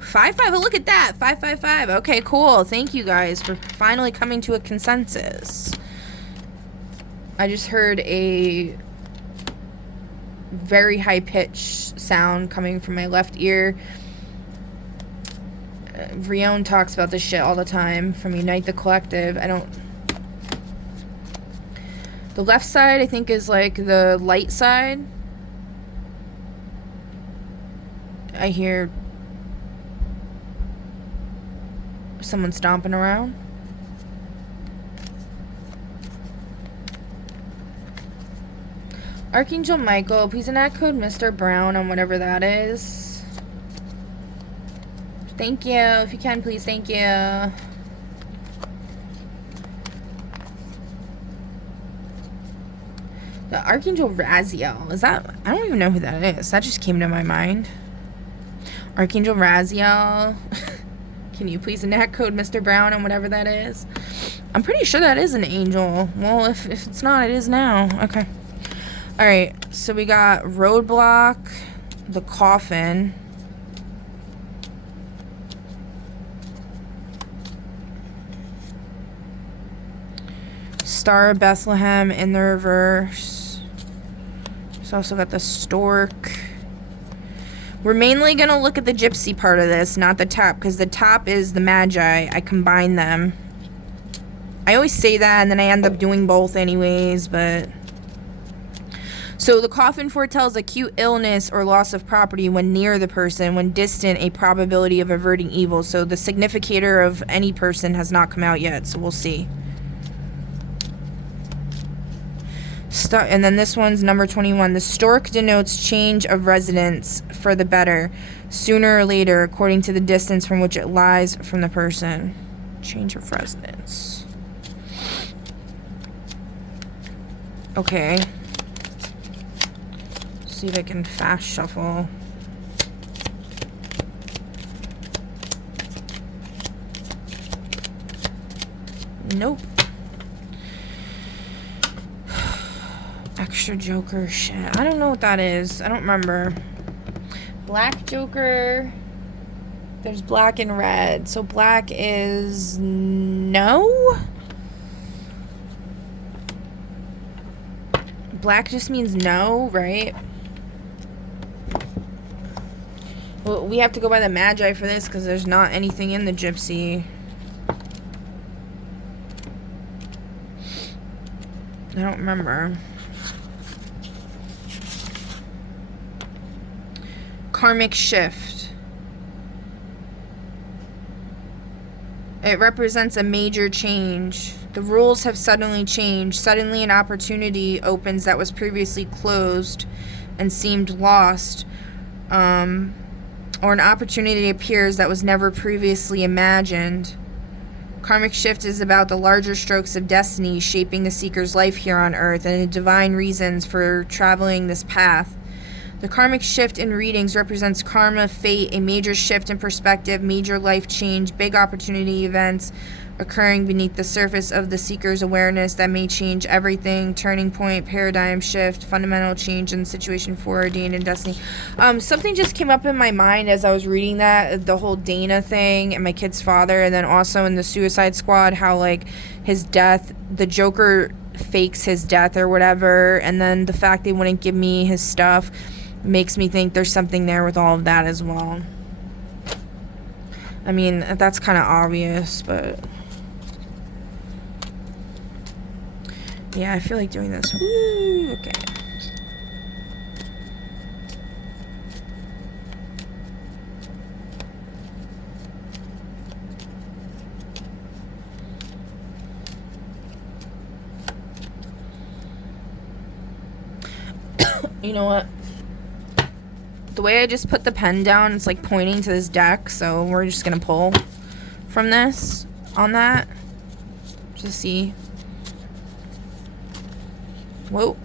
5-5, oh, look at that, 5-5-5. Okay, cool, thank you guys for finally coming to a consensus. I just heard a very high-pitched sound coming from my left ear. Rion talks about this shit all the time from Unite the Collective. The left side, I think, is like the light side. I hear someone stomping around. Archangel Michael, please enact code Mr. Brown on whatever that is. Thank you. If you can, please. Thank you. The Archangel Raziel. Is that... I don't even know who that is. That just came to my mind. Archangel Raziel. Can you please enact code Mr. Brown on whatever that is? I'm pretty sure that is an angel. Well, if it's not, it is now. Okay. Alright. So we got Roadblock. The Coffin. Star of Bethlehem in the reverse. It's also got the Stork. We're mainly going to look at the Gypsy part of this, not the top, because the top is the Magi. I combine them. I always say that, and then I end up doing both anyways, but... So the coffin foretells acute illness or loss of property when near the person. When distant, a probability of averting evil. So the significator of any person has not come out yet, so we'll see. And then this one's number 21. The stork denotes change of residence for the better, sooner or later, according to the distance from which it lies from the person. Change of residence. Okay. See if I can fast shuffle. Nope. Extra Joker shit. I don't know what that is. I don't remember. Black Joker. There's black and red. So black is no. Black just means no, right? Well, we have to go by the Magi for this because there's not anything in the Gypsy. I don't remember. Karmic shift. It represents a major change. The rules have suddenly changed. Suddenly an opportunity opens that was previously closed and seemed lost. Or an opportunity appears that was never previously imagined. Karmic shift is about the larger strokes of destiny shaping the seeker's life here on earth and the divine reasons for traveling this path. The karmic shift in readings represents karma, fate, a major shift in perspective, major life change, big opportunity events occurring beneath the surface of the seeker's awareness that may change everything, turning point, paradigm shift, fundamental change in the situation foreordained in destiny. Something just came up in my mind as I was reading that, the whole Dana thing and my kid's father, and then also in the Suicide Squad, how like his death, the Joker fakes his death or whatever, and then the fact they wouldn't give me his stuff makes me think there's something there with all of that as well. I mean, that's kind of obvious, but yeah, I feel like doing this. Woo, okay. You know what? The way I just put the pen down, it's like pointing to this deck, so we're just gonna pull from this on that. Just see. Whoa.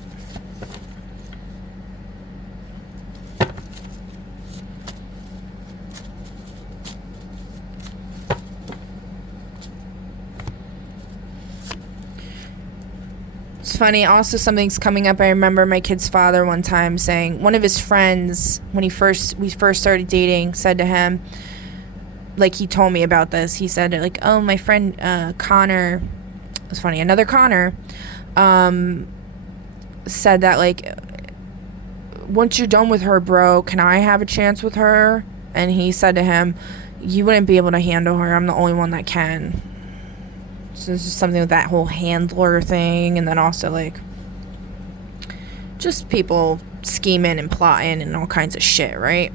It's funny, also something's coming up. I remember my kid's father one time saying, one of his friends, when we first started dating, said to him, like, he told me about this. He said, like, oh, my friend Connor, it's funny, another Connor, said that, like, once you're done with her, bro, can I have a chance with her? And he said to him, you wouldn't be able to handle her. I'm the only one that can. So this is something with that whole handler thing, and then also, like, just people scheming and plotting and all kinds of shit, right?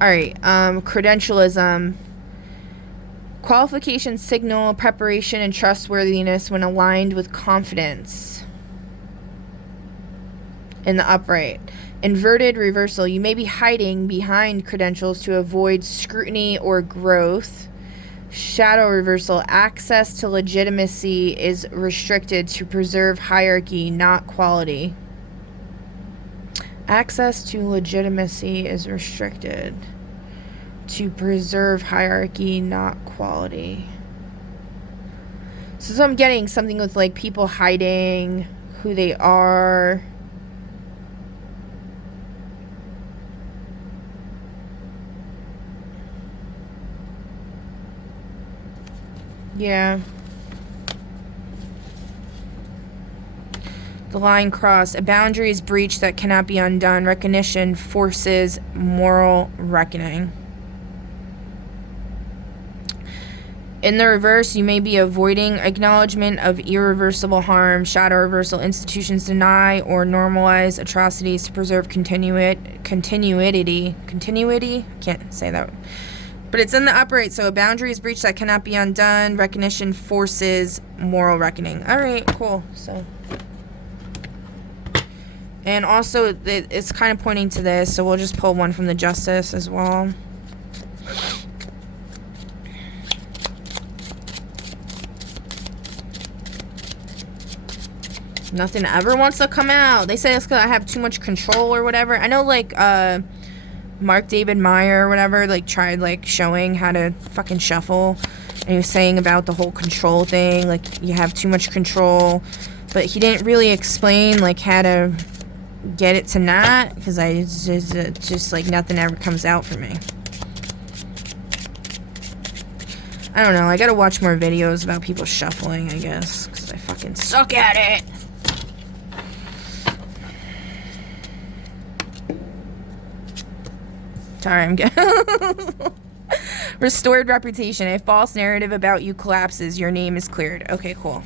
All right, credentialism. Qualifications signal preparation and trustworthiness when aligned with confidence. In the upright. Inverted reversal. You may be hiding behind credentials to avoid scrutiny or growth. Shadow reversal. Access to legitimacy is restricted to preserve hierarchy, not quality. Access to legitimacy is restricted to preserve hierarchy, not quality. So I'm getting something with, like, people hiding who they are. Yeah. The line crossed. A boundary is breached that cannot be undone. Recognition forces moral reckoning. In the reverse, you may be avoiding acknowledgement of irreversible harm. Shadow reversal institutions deny or normalize atrocities to preserve continuity. Can't say that. But it's in the upright, so a boundary is breached that cannot be undone. Recognition forces moral reckoning. All right, cool. So, and also it's kind of pointing to this, so we'll just pull one from the Justice as well. Nothing ever wants to come out. They say it's because I have too much control or whatever. I know, like, Mark David Meyer or whatever, like, tried, like, showing how to fucking shuffle. And he was saying about the whole control thing. Like, you have too much control. But he didn't really explain, like, how to get it to not. Because just, like, nothing ever comes out for me. I don't know. I gotta watch more videos about people shuffling, I guess. Because I fucking suck at it. Sorry, I'm good. Restored reputation. A false narrative about you collapses. Your name is cleared. Okay, cool.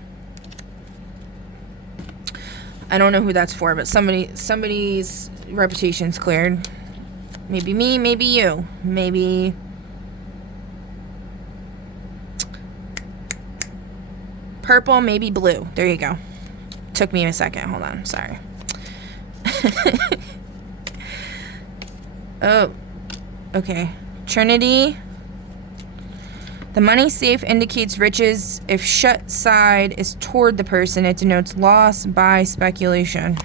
I don't know who that's for, but somebody's reputation's cleared. Maybe me, maybe you. Maybe... purple, maybe blue. There you go. Took me a second. Hold on. Sorry. Oh. Okay. Trinity. The money safe indicates riches. If shut side is toward the person, it denotes loss by speculation.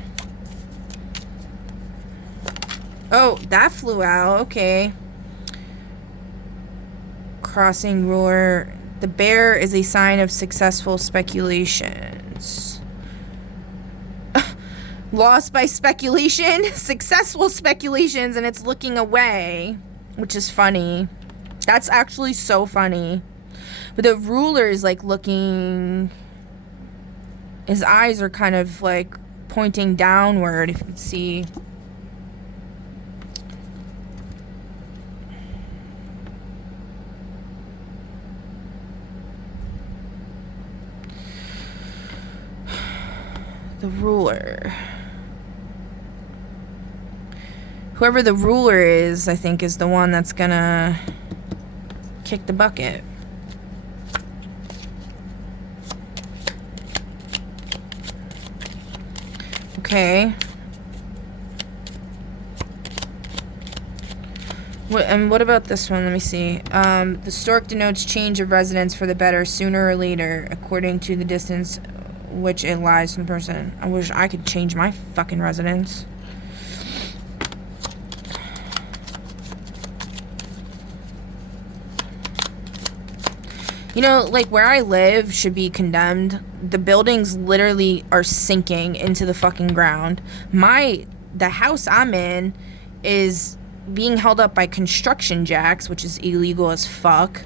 Oh, that flew out. Okay. Crossing ruler. The bear is a sign of successful speculations. Lost by speculation, successful speculations, and it's looking away, which is funny. That's actually so funny. But the ruler is like looking, his eyes are kind of like pointing downward, if you can see. The ruler. Whoever the ruler is, I think, is the one that's gonna kick the bucket. Okay. What about this one? Let me see. The stork denotes change of residence for the better sooner or later, according to the distance which it lies from the person. I wish I could change my fucking residence. You know, like, where I live should be condemned. The buildings literally are sinking into the fucking ground. The house I'm in is being held up by construction jacks, which is illegal as fuck.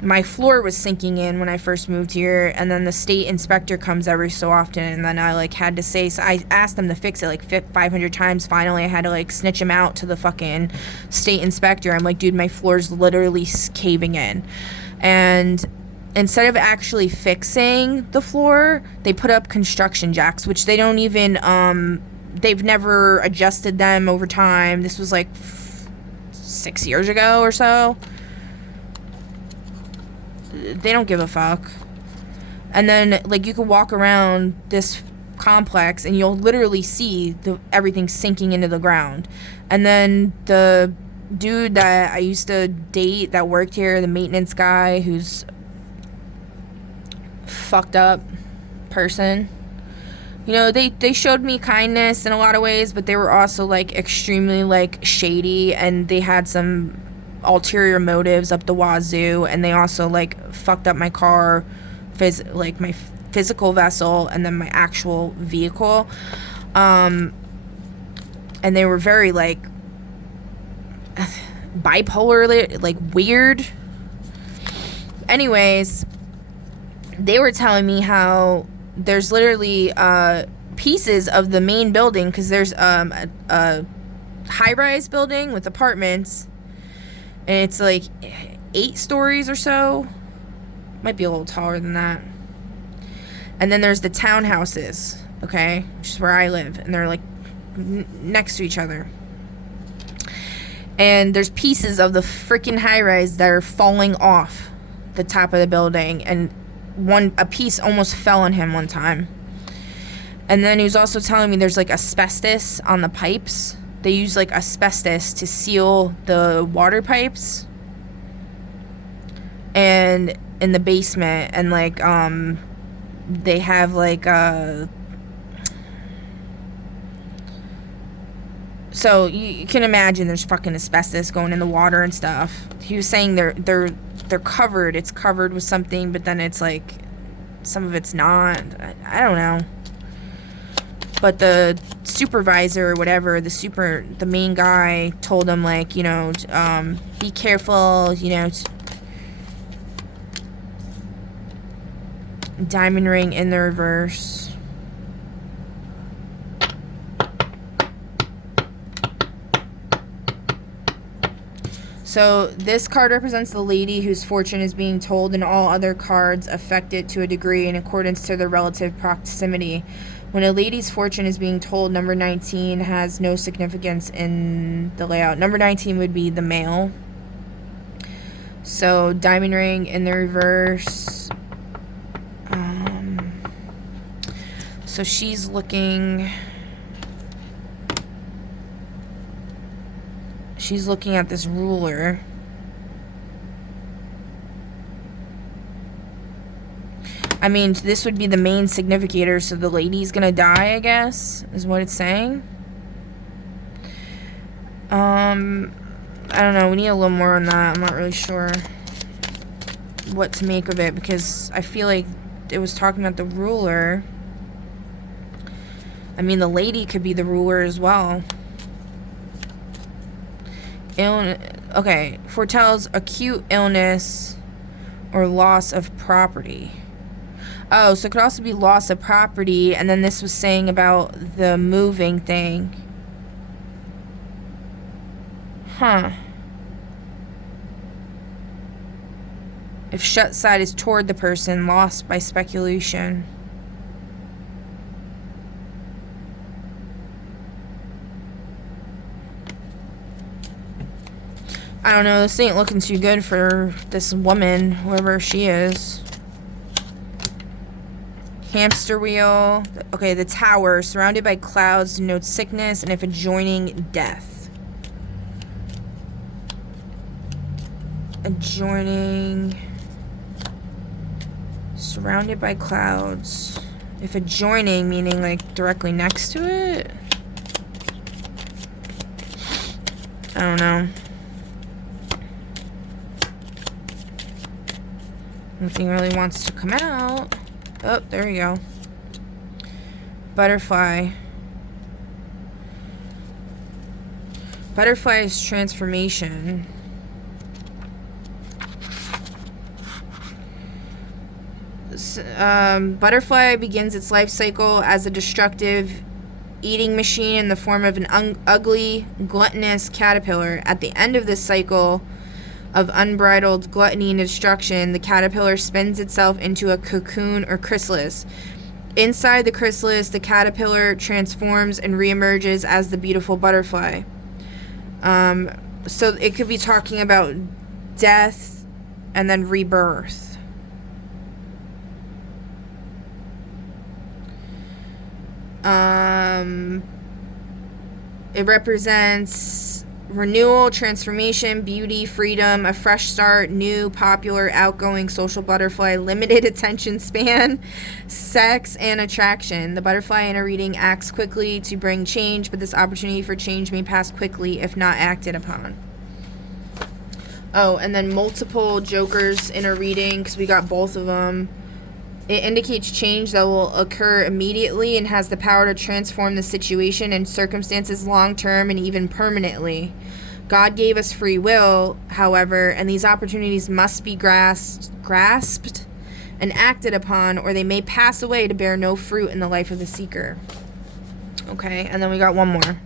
My floor was sinking in when I first moved here, and then the state inspector comes every so often, and then I, like, had to say, so I asked them to fix it, like, 500 times. Finally, I had to, like, snitch him out to the fucking state inspector. I'm like, dude, my floor's literally caving in. And instead of actually fixing the floor, they put up construction jacks, which they don't even, they've never adjusted them over time. This was, like, 6 years ago or so. They don't give a fuck. And then, like, you could walk around this complex and you'll literally see everything sinking into the ground. And then the dude that I used to date that worked here, the maintenance guy, who's fucked up person, you know, they showed me kindness in a lot of ways, but they were also, like, extremely, like, shady, and they had some ulterior motives up the wazoo, and they also, like, fucked up my car, like, my physical vessel, and then my actual vehicle. And they were very, like, bipolar, like, weird. Anyways, they were telling me how there's literally pieces of the main building, because there's a high-rise building with apartments, and it's like 8 stories or so. Might be a little taller than that. And then there's the townhouses, okay, which is where I live, and they're like next to each other. And there's pieces of the freaking high-rise that are falling off the top of the building, and a piece almost fell on him one time. And then he was also telling me there's like asbestos on the pipes. They use like asbestos to seal the water pipes and in the basement, and like they have like so you can imagine there's fucking asbestos going in the water and stuff. He was saying they're covered. It's covered with something, but then it's like some of it's not. I don't know. But the supervisor or whatever, the main guy told him, like, you know, be careful, you know, diamond ring in the reverse. So this card represents the lady whose fortune is being told, and all other cards affect it to a degree in accordance to their relative proximity. When a lady's fortune is being told, number 19 has no significance in the layout. Number 19 would be the male. So diamond ring in the reverse. So she's looking at this ruler. I mean, this would be the main significator, so the lady's gonna die, I guess, is what it's saying. I don't know, we need a little more on that. I'm not really sure what to make of it, because I feel like it was talking about the ruler. I mean, the lady could be the ruler as well. Okay, foretells acute illness or loss of property. Oh, so it could also be loss of property, and then this was saying about the moving thing. Huh. If shut side is toward the person, lost by speculation. I don't know, this ain't looking too good for this woman, whoever she is. Hamster wheel. Okay, the tower, surrounded by clouds, denotes sickness, and if adjoining, death. Adjoining. Surrounded by clouds. If adjoining, meaning like directly next to it? I don't know. Nothing really wants to come out. Oh, there you go. Butterfly. Butterfly is transformation. Butterfly begins its life cycle as a destructive eating machine in the form of an ugly, gluttonous caterpillar. At the end of this cycle of unbridled gluttony and destruction, the caterpillar spins itself into a cocoon or chrysalis. Inside the chrysalis, the caterpillar transforms and reemerges as the beautiful butterfly. So it could be talking about death and then rebirth. It represents renewal, transformation, beauty, freedom, a fresh start, new, popular, outgoing, social butterfly, limited attention span, sex, and attraction. The butterfly in a reading acts quickly to bring change, but this opportunity for change may pass quickly if not acted upon. Oh, and then multiple jokers in a reading, because we got both of them. It indicates change that will occur immediately and has the power to transform the situation and circumstances long-term and even permanently. God gave us free will, however, and these opportunities must be grasped and acted upon, or they may pass away to bear no fruit in the life of the seeker. Okay, and then we got one more.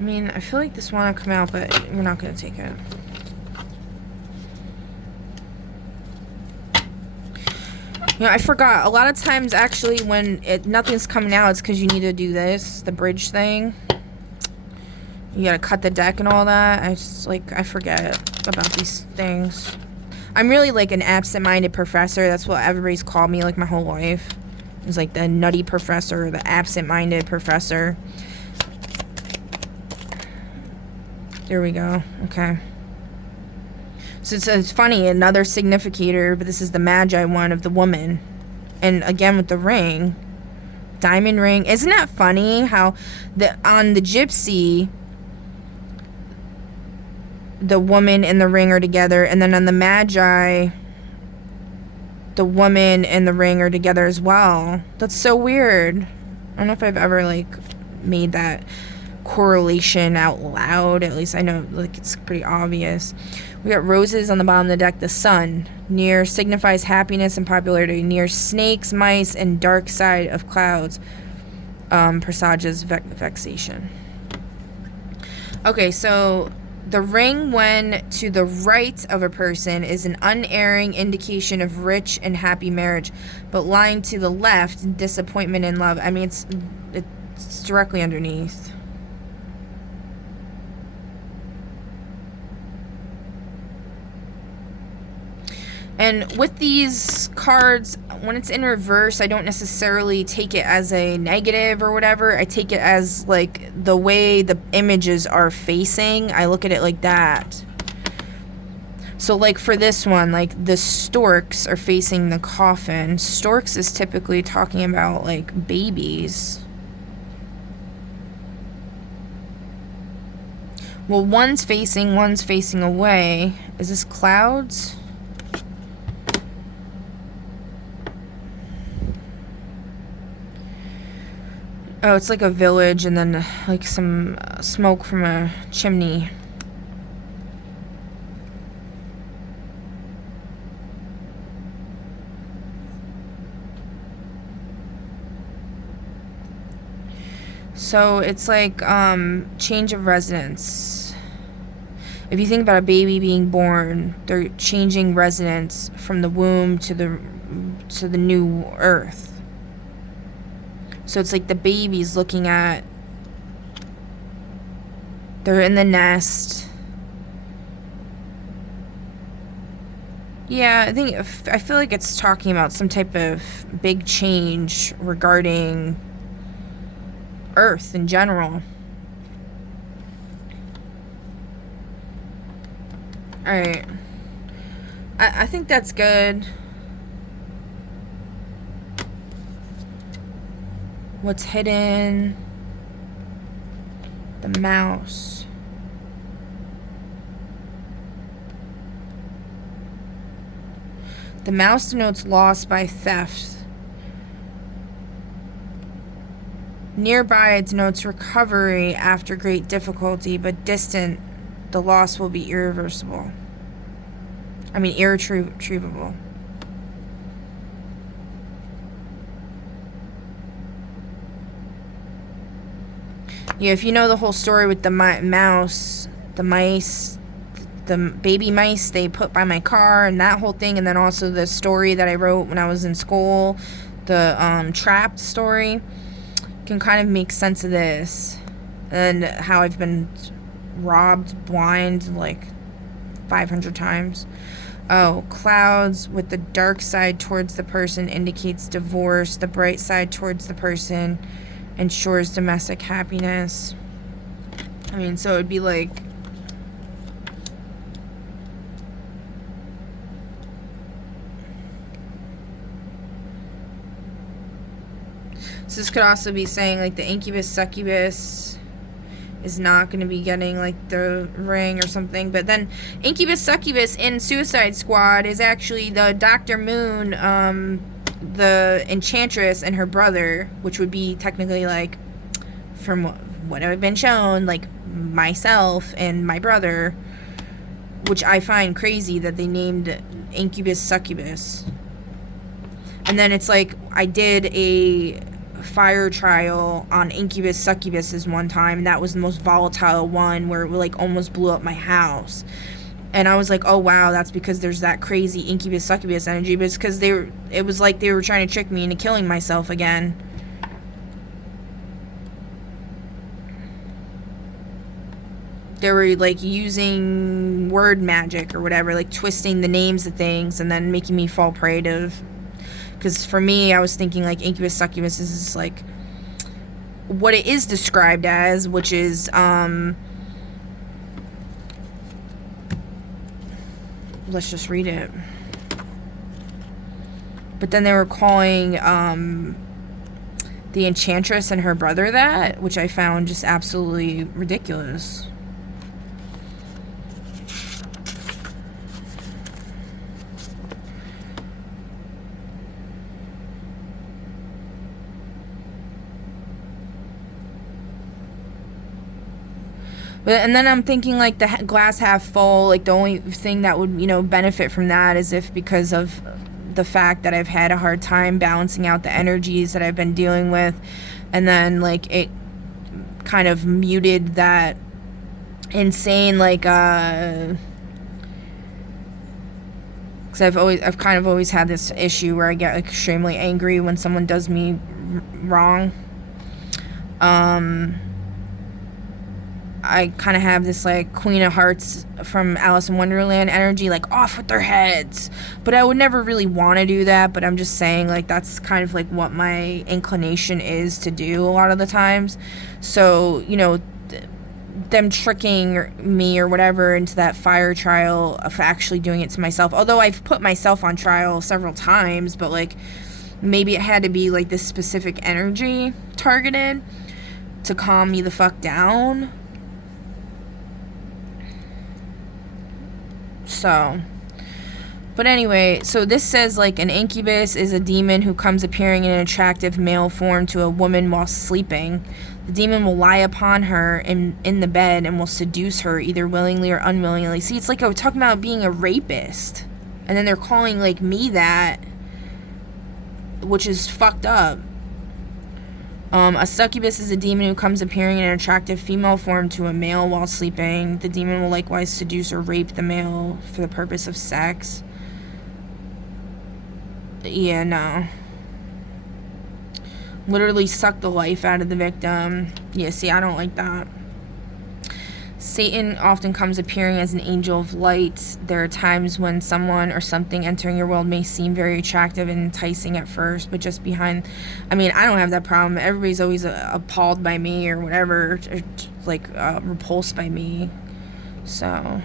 I mean, I feel like this wanna come out, but we're not gonna take it. You know, I forgot. A lot of times, actually, when nothing's coming out, it's because you need to do this, the bridge thing. You gotta cut the deck and all that. I forget about these things. I'm really, like, an absent-minded professor. That's what everybody's called me, like, my whole life. It's like the nutty professor, the absent-minded professor. There we go. Okay. So it's funny, another significator, but this is the Magi one of the woman. And again with the ring. Diamond ring. Isn't that funny how on the Gypsy, the woman and the ring are together, and then on the Magi, the woman and the ring are together as well. That's so weird. I don't know if I've ever, like, made that correlation out loud. At least I know, like, it's pretty obvious. We got roses on the bottom of the deck. The sun near signifies happiness and popularity. Near snakes, mice, and dark side of clouds presages vexation. Okay, so the ring when to the right of a person is an unerring indication of rich and happy marriage, but lying to the left, disappointment in love. I mean, it's directly underneath. And with these cards, when it's in reverse, I don't necessarily take it as a negative or whatever. I take it as, like, the way the images are facing. I look at it like that. So, like, for this one, like, the storks are facing the coffin. Storks is typically talking about, like, babies. Well, one's facing away. Is this clouds? Oh, it's like a village and then like some smoke from a chimney. So it's like change of residence. If you think about a baby being born, they're changing residence from the womb to the new earth. So it's like the baby's looking at, they're in the nest. Yeah, I feel like it's talking about some type of big change regarding Earth in general. Alright. I think that's good. What's hidden? The mouse. The mouse denotes loss by theft. Nearby it denotes recovery after great difficulty, but distant, the loss will be irreversible. I mean, irretrievable. Yeah, if you know the whole story with the mouse, the mice, the baby mice they put by my car and that whole thing, and then also the story that I wrote when I was in school, the trapped story, can kind of make sense of this. And how I've been robbed blind like 500 times. Oh, clouds with the dark side towards the person indicates divorce. The bright side towards the person ensures domestic happiness. I mean, so it'd be like, so this could also be saying like the incubus succubus is not going to be getting like the ring or something. But then incubus succubus in Suicide Squad is actually the Dr. Moon, the enchantress, and her brother, which would be technically like, from what I've been shown, like myself and my brother, which I find crazy that they named incubus succubus. And then it's like I did a fire trial on incubus succubuses one time, and that was the most volatile one where it like almost blew up my house. And I was like, oh wow, that's because there's that crazy incubus succubus energy. But it's because it was like they were trying to trick me into killing myself again. They were like using word magic or whatever, like twisting the names of things and then making me fall prey to. Because for me, I was thinking like incubus succubus is like what it is described as, which is let's just read it. But then they were calling the Enchantress and her brother that, which I found just absolutely ridiculous. And then I'm thinking like the glass half full, like the only thing that would, benefit from that is if because of the fact that I've had a hard time balancing out the energies that I've been dealing with, and then like it kind of muted that insane like because I've kind of always had this issue where I get like extremely angry when someone does me wrong. I kind of have this like Queen of Hearts from Alice in Wonderland energy, like off with their heads. But I would never really want to do that. But I'm just saying like that's kind of like what my inclination is to do a lot of the times. So, them tricking me or whatever into that fire trial of actually doing it to myself. Although I've put myself on trial several times, but like maybe it had to be like this specific energy targeted to calm me the fuck down. So, but anyway, so this says like an incubus is a demon who comes appearing in an attractive male form to a woman while sleeping. The demon will lie upon her in the bed and will seduce her either willingly or unwillingly. See, it's like I was talking about being a rapist, and then they're calling like me that, which is fucked up. A succubus is a demon who comes appearing in an attractive female form to a male while sleeping. The demon will likewise seduce or rape the male for the purpose of sex. Yeah, no. Literally suck the life out of the victim. Yeah, see, I don't like that. Satan often comes appearing as an angel of light. There are times when someone or something entering your world may seem very attractive and enticing at first, but just behind... I mean, I don't have that problem. Everybody's always appalled by me or whatever, or, like, repulsed by me. So...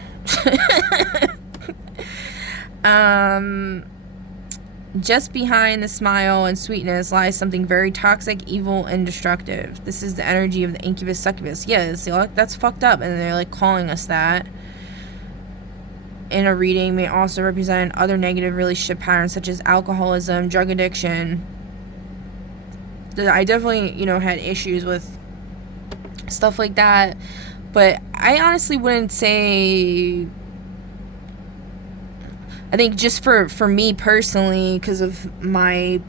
Just behind the smile and sweetness lies something very toxic, evil, and destructive. This is the energy of the incubus succubus. Yeah, see, that's fucked up, and they're like calling us that. In a reading may also represent other negative relationship patterns such as alcoholism, drug addiction. I definitely, had issues with stuff like that, but I honestly wouldn't say... I think just for me personally, because of my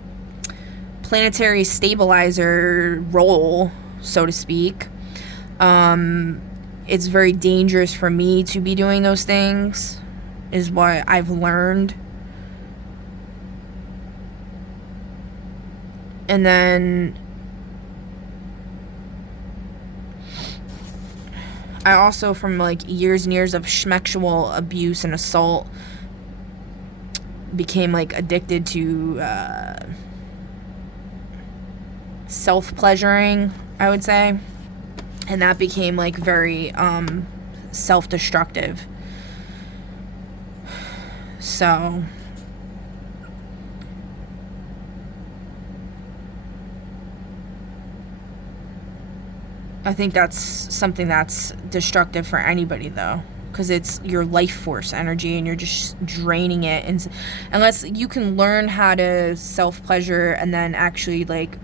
planetary stabilizer role, so to speak, it's very dangerous for me to be doing those things, is what I've learned. And then I also, from like years and years of schmexual abuse and assault, became like addicted to self-pleasuring, I would say, and that became like very self-destructive. So I think that's something that's destructive for anybody though, because it's your life force energy and you're just draining it. And unless you can learn how to self-pleasure and then actually like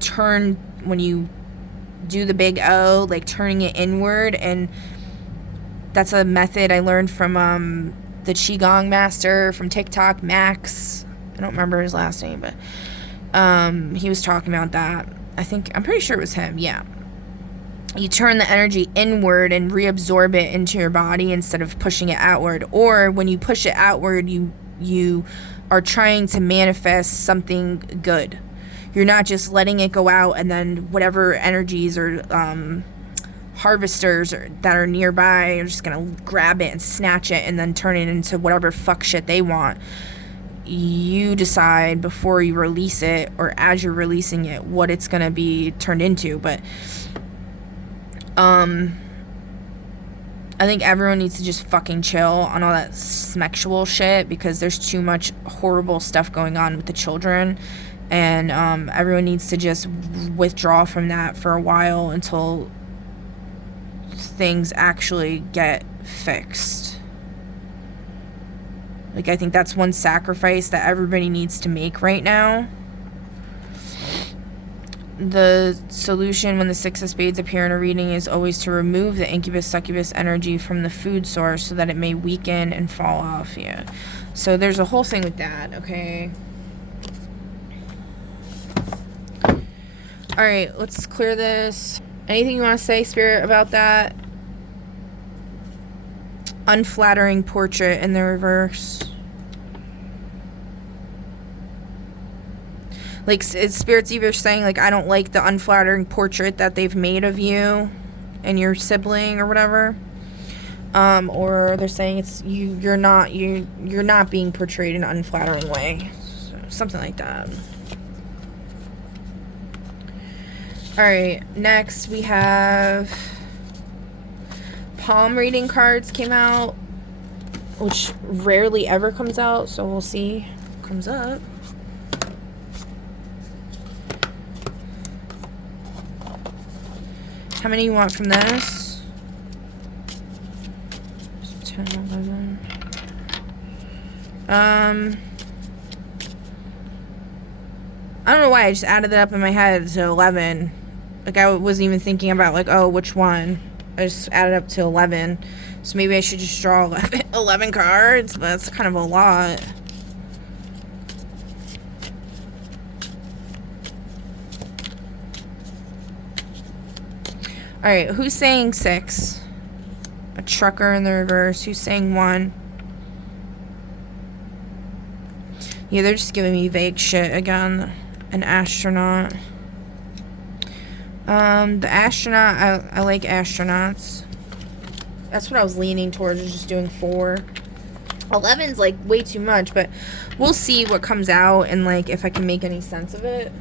turn, when you do the big O, like turning it inward. And that's a method I learned from the Qigong master from TikTok, Max. I don't remember his last name, but He was talking about that. I'm pretty sure it was him. Yeah. You turn the energy inward and reabsorb it into your body instead of pushing it outward. Or when you push it outward, you are trying to manifest something good. You're not just letting it go out and then whatever energies or harvesters that are nearby are just gonna grab it and snatch it and then turn it into whatever fuck shit they want. You decide before you release it or as you're releasing it what it's gonna be turned into. But I think everyone needs to just fucking chill on all that sexual shit because there's too much horrible stuff going on with the children, and everyone needs to just withdraw from that for a while until things actually get fixed. Like, I think that's one sacrifice that everybody needs to make right now. The solution when the Six of Spades appear in a reading is always to remove the incubus succubus energy from the food source so that it may weaken and fall off. Yeah. So there's a whole thing with that, okay? Alright, let's clear this. Anything you want to say, Spirit, about that? Unflattering portrait in the reverse. Like, Spirit's either saying, like, I don't like the unflattering portrait that they've made of you and your sibling or whatever. Or they're saying you're not being portrayed in an unflattering way. So, something like that. Alright, next we have palm reading cards came out, which rarely ever comes out, so we'll see what comes up. How many you want from this? 10, 11. I don't know why I just added that up in my head to 11. Like, I wasn't even thinking about, like, oh, which one. I just added up to 11. So maybe I should just draw 11 cards, but that's kind of a lot. Alright, who's saying 6? A trucker in the reverse. Who's saying 1? Yeah, they're just giving me vague shit again. An astronaut. The astronaut, I like astronauts. That's what I was leaning towards, just doing 4. 11's like way too much, but we'll see what comes out and like if I can make any sense of it.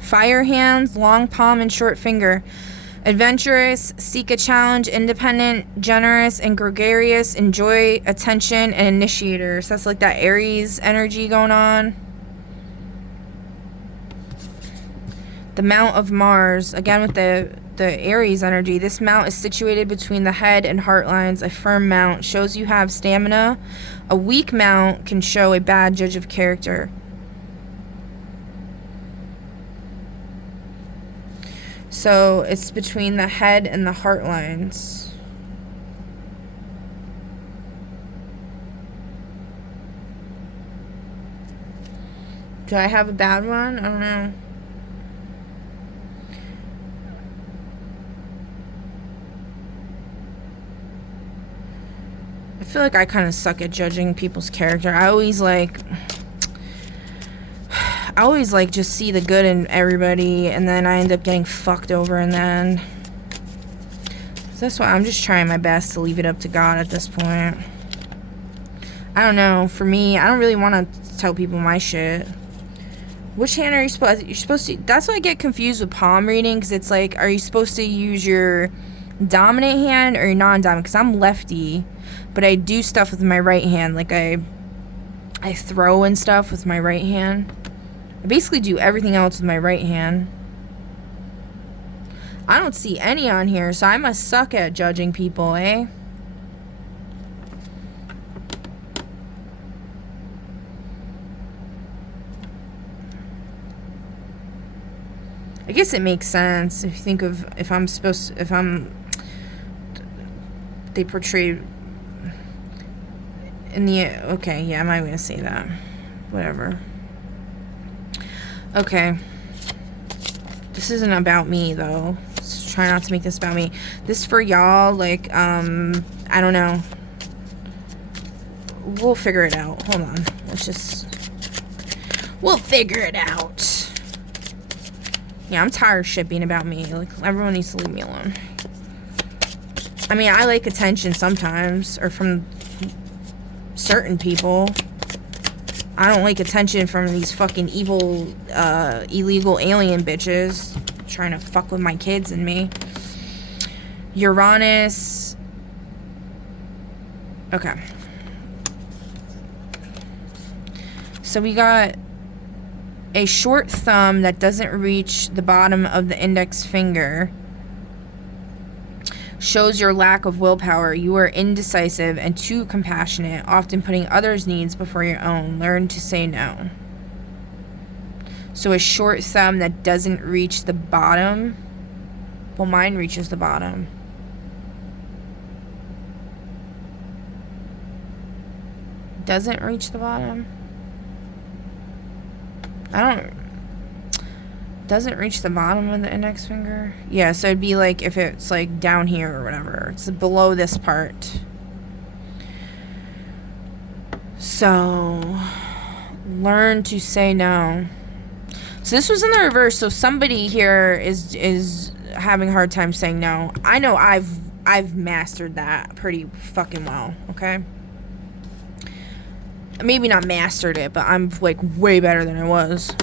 Fire hands, long palm and short finger. Adventurous, seek a challenge, independent, generous, and gregarious, enjoy attention, and initiator. So that's like that Aries energy going on. The Mount of Mars, again with the Aries energy. This mount is situated between the head and heart lines. A firm mount shows you have stamina. A weak mount can show a bad judge of character. So it's between the head and the heart lines. Do I have a bad one? I don't know. I feel like I kind of suck at judging people's character. I always just see the good in everybody, and then I end up getting fucked over in the end. So that's why I'm just trying my best to leave it up to God at this point. I don't know. For me, I don't really want to tell people my shit. Which hand are you supposed to... You're supposed to... That's why I get confused with palm reading, because it's like, are you supposed to use your dominant hand or your non-dominant? Because I'm lefty, but I do stuff with my right hand. Like, I throw and stuff with my right hand. I basically do everything else with my right hand. I don't see any on here, so I must suck at judging people, eh? I guess it makes sense if you think of they portray in the, okay, yeah, I'm not gonna say that. Whatever. Okay. This isn't about me, though. Let's try not to make this about me. This is for y'all, like, I don't know. We'll figure it out. Hold on. We'll figure it out. Yeah, I'm tired of shit being about me. Like, everyone needs to leave me alone. I mean, I like attention sometimes, or from certain people. I don't like attention from these fucking evil, illegal alien bitches trying to fuck with my kids and me. Uranus. Okay. So we got a short thumb that doesn't reach the bottom of the index finger. Shows your lack of willpower. You are indecisive and too compassionate, often putting others' needs before your own. Learn to say no. So a short thumb that doesn't reach the bottom. Well, mine reaches the bottom. Doesn't reach the bottom. Doesn't reach the bottom of the index finger. Yeah, so it'd be like if it's like down here or whatever. It's below this part. So learn to say no. So this was in the reverse. So somebody here is having a hard time saying no. I know I've mastered that pretty fucking well, okay? Maybe not mastered it, but I'm like way better than I was.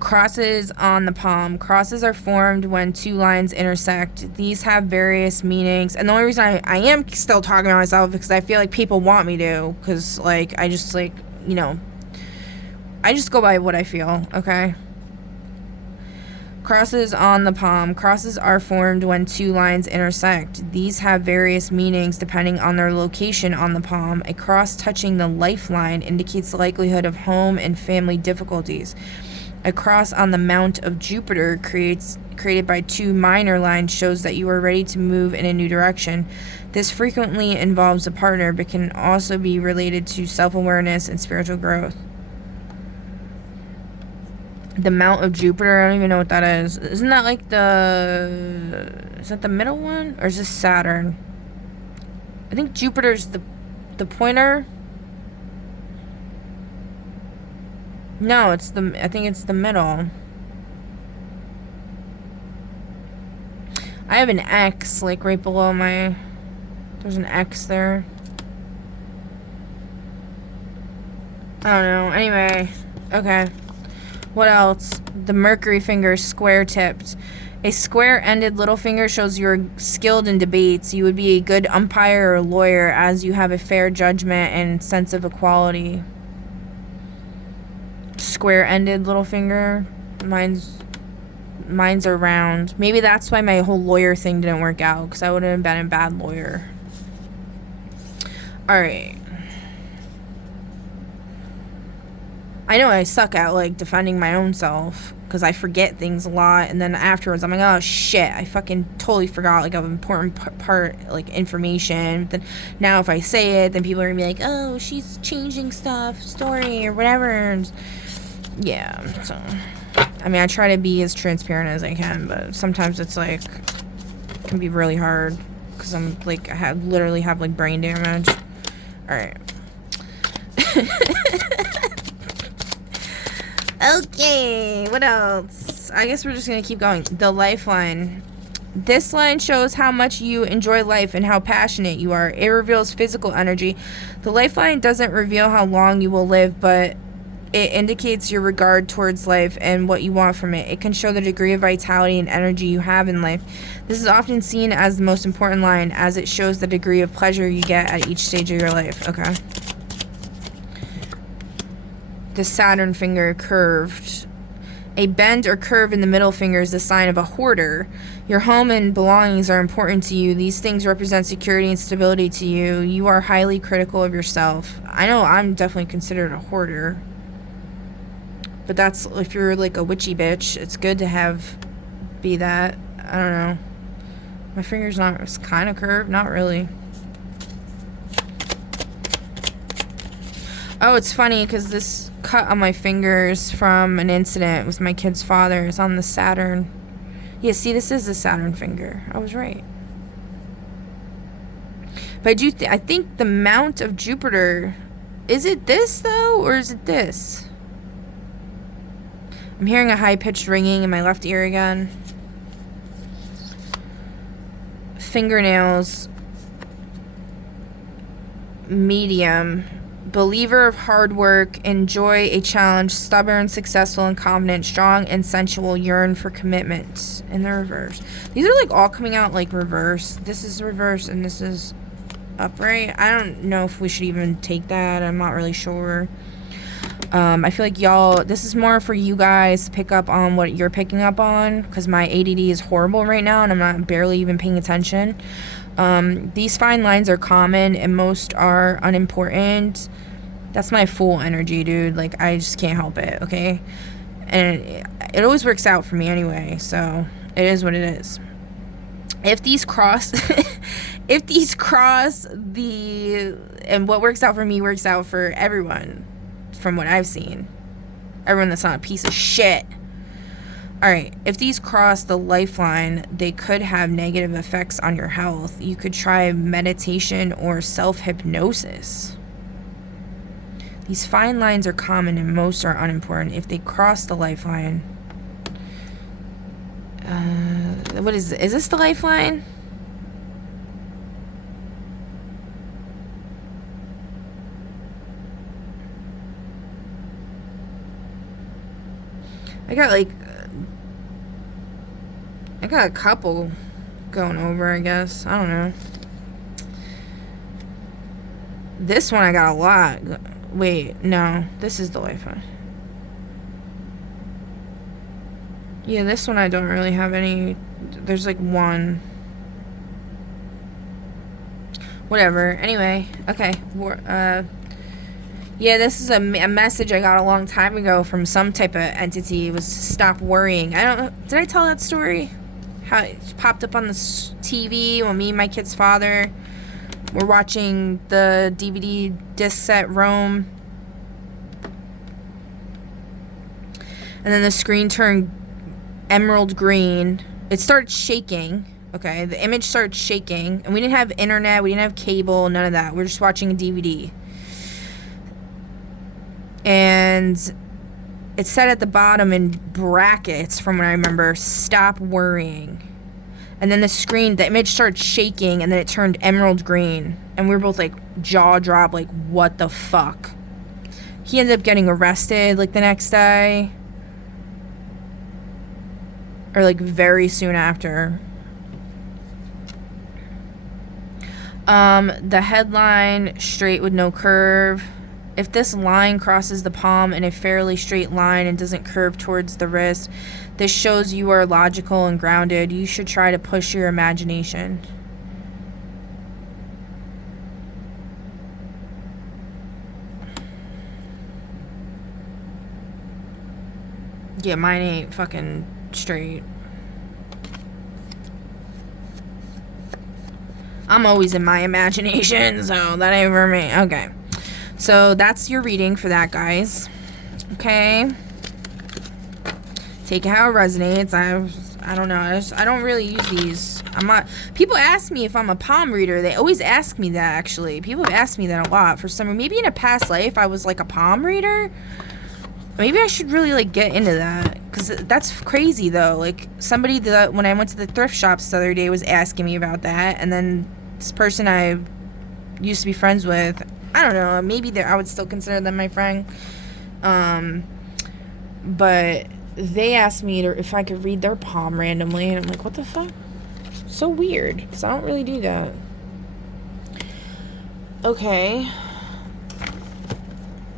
Crosses on the palm. Crosses are formed when two lines intersect. These have various meanings. And the only reason I am still talking about myself is because I feel like people want me to. Because, like, I just, like, you know, I just go by what I feel, okay? Crosses on the palm. Crosses are formed when two lines intersect. These have various meanings depending on their location on the palm. A cross touching the lifeline indicates the likelihood of home and family difficulties. A cross on the mount of Jupiter created by two minor lines shows that you are ready to move in a new direction. This frequently involves a partner, but can also be related to self-awareness and spiritual growth. The mount of Jupiter, I don't even know what that is. Isn't that like is that the middle one? Or is this Saturn? I think Jupiter's the pointer. No, I think it's the middle. I have an X, like, right below there's an X there. I don't know. Anyway, okay. What else? The Mercury finger, square-tipped. A square-ended little finger shows you're skilled in debates. You would be a good umpire or lawyer, as you have a fair judgment and sense of equality. Square-ended little finger. Mine's are round. Maybe that's why my whole lawyer thing didn't work out, because I would have been a bad lawyer. Alright. I know I suck at, like, defending my own self, because I forget things a lot, and then afterwards I'm like, oh shit, I fucking totally forgot, like, an important part, like, information. Then now if I say it, then people are gonna be like, oh, she's changing story, or whatever. And yeah, so, I mean, I try to be as transparent as I can, but sometimes it's, like, it can be really hard, because I'm, like, literally have, like, brain damage. Alright. Okay, what else? I guess we're just gonna keep going. The lifeline. This line shows how much you enjoy life and how passionate you are. It reveals physical energy. The lifeline doesn't reveal how long you will live, but it indicates your regard towards life and what you want from it. It can show the degree of vitality and energy you have in life. This is often seen as the most important line, as it shows the degree of pleasure you get at each stage of your life. Okay. The Saturn finger, curved. A bend or curve in the middle finger is a sign of a hoarder. Your home and belongings are important to you. These things represent security and stability to you. You are highly critical of yourself. I know I'm definitely considered a hoarder. But that's if you're like a witchy bitch. It's good to have be that. I don't know. My finger's not, it's kind of curved, not really. Oh, it's funny because this cut on my fingers from an incident with my kid's father is on the Saturn. Yeah, see, this is the Saturn finger. I was right. But I think the mount of Jupiter, is it this though, or is it this? I'm hearing a high-pitched ringing in my left ear again. Fingernails. Medium. Believer of hard work, enjoy a challenge, stubborn, successful, and confident, strong and sensual, yearn for commitment. In the reverse. These are like all coming out like reverse. This is reverse and this is upright. I don't know if we should even take that. I'm not really sure. I feel like y'all, this is more for you guys to pick up on what you're picking up on, because my ADD is horrible right now and I'm not barely even paying attention. These fine lines are common and most are unimportant. That's my full energy, dude. Like, I just can't help it, okay? And it always works out for me anyway, so it is what it is. If these cross if these cross the, and what works out for me works out for everyone from what I've seen. Everyone that's not a piece of shit. Alright, if these cross the lifeline, they could have negative effects on your health. You could try meditation or self-hypnosis. These fine lines are common and most are unimportant. If they cross the lifeline... what is this the lifeline? I got a couple going over, I guess. I don't know. This one I got a lot. Wait, no. This is the lifeline. Yeah, this one I don't really have any. There's like one. Whatever. Anyway, okay. Yeah, this is a message I got a long time ago from some type of entity. It was stop worrying. Did I tell that story? How it popped up on the TV when me and my kid's father were watching the DVD disc set Rome. And then the screen turned emerald green. It started shaking. Okay, the image started shaking. And we didn't have internet. We didn't have cable. None of that. We were just watching a DVD. And it said at the bottom in brackets, from what I remember, stop worrying. And then the screen, the image started shaking, and then it turned emerald green. And we were both like, jaw drop, like, what the fuck? He ended up getting arrested, like, the next day. Or, like, very soon after. The headline, straight with no curve. If this line crosses the palm in a fairly straight line and doesn't curve towards the wrist, this shows you are logical and grounded. You should try to push your imagination. Yeah, mine ain't fucking straight. I'm always in my imagination, so that ain't for me. Okay. So that's your reading for that, guys. Okay. Take it how it resonates. I don't know. I don't really use these. I'm not. People ask me if I'm a palm reader. They always ask me that, actually. People have asked me that a lot. For some reason, maybe in a past life I was like a palm reader. Maybe I should really like get into that, because that's crazy though. Like somebody that when I went to the thrift shops the other day was asking me about that, and then this person I used to be friends with, I don't know, maybe I would still consider them my friend. But they asked me if I could read their palm randomly, and I'm like, what the fuck? So weird, because I don't really do that. Okay.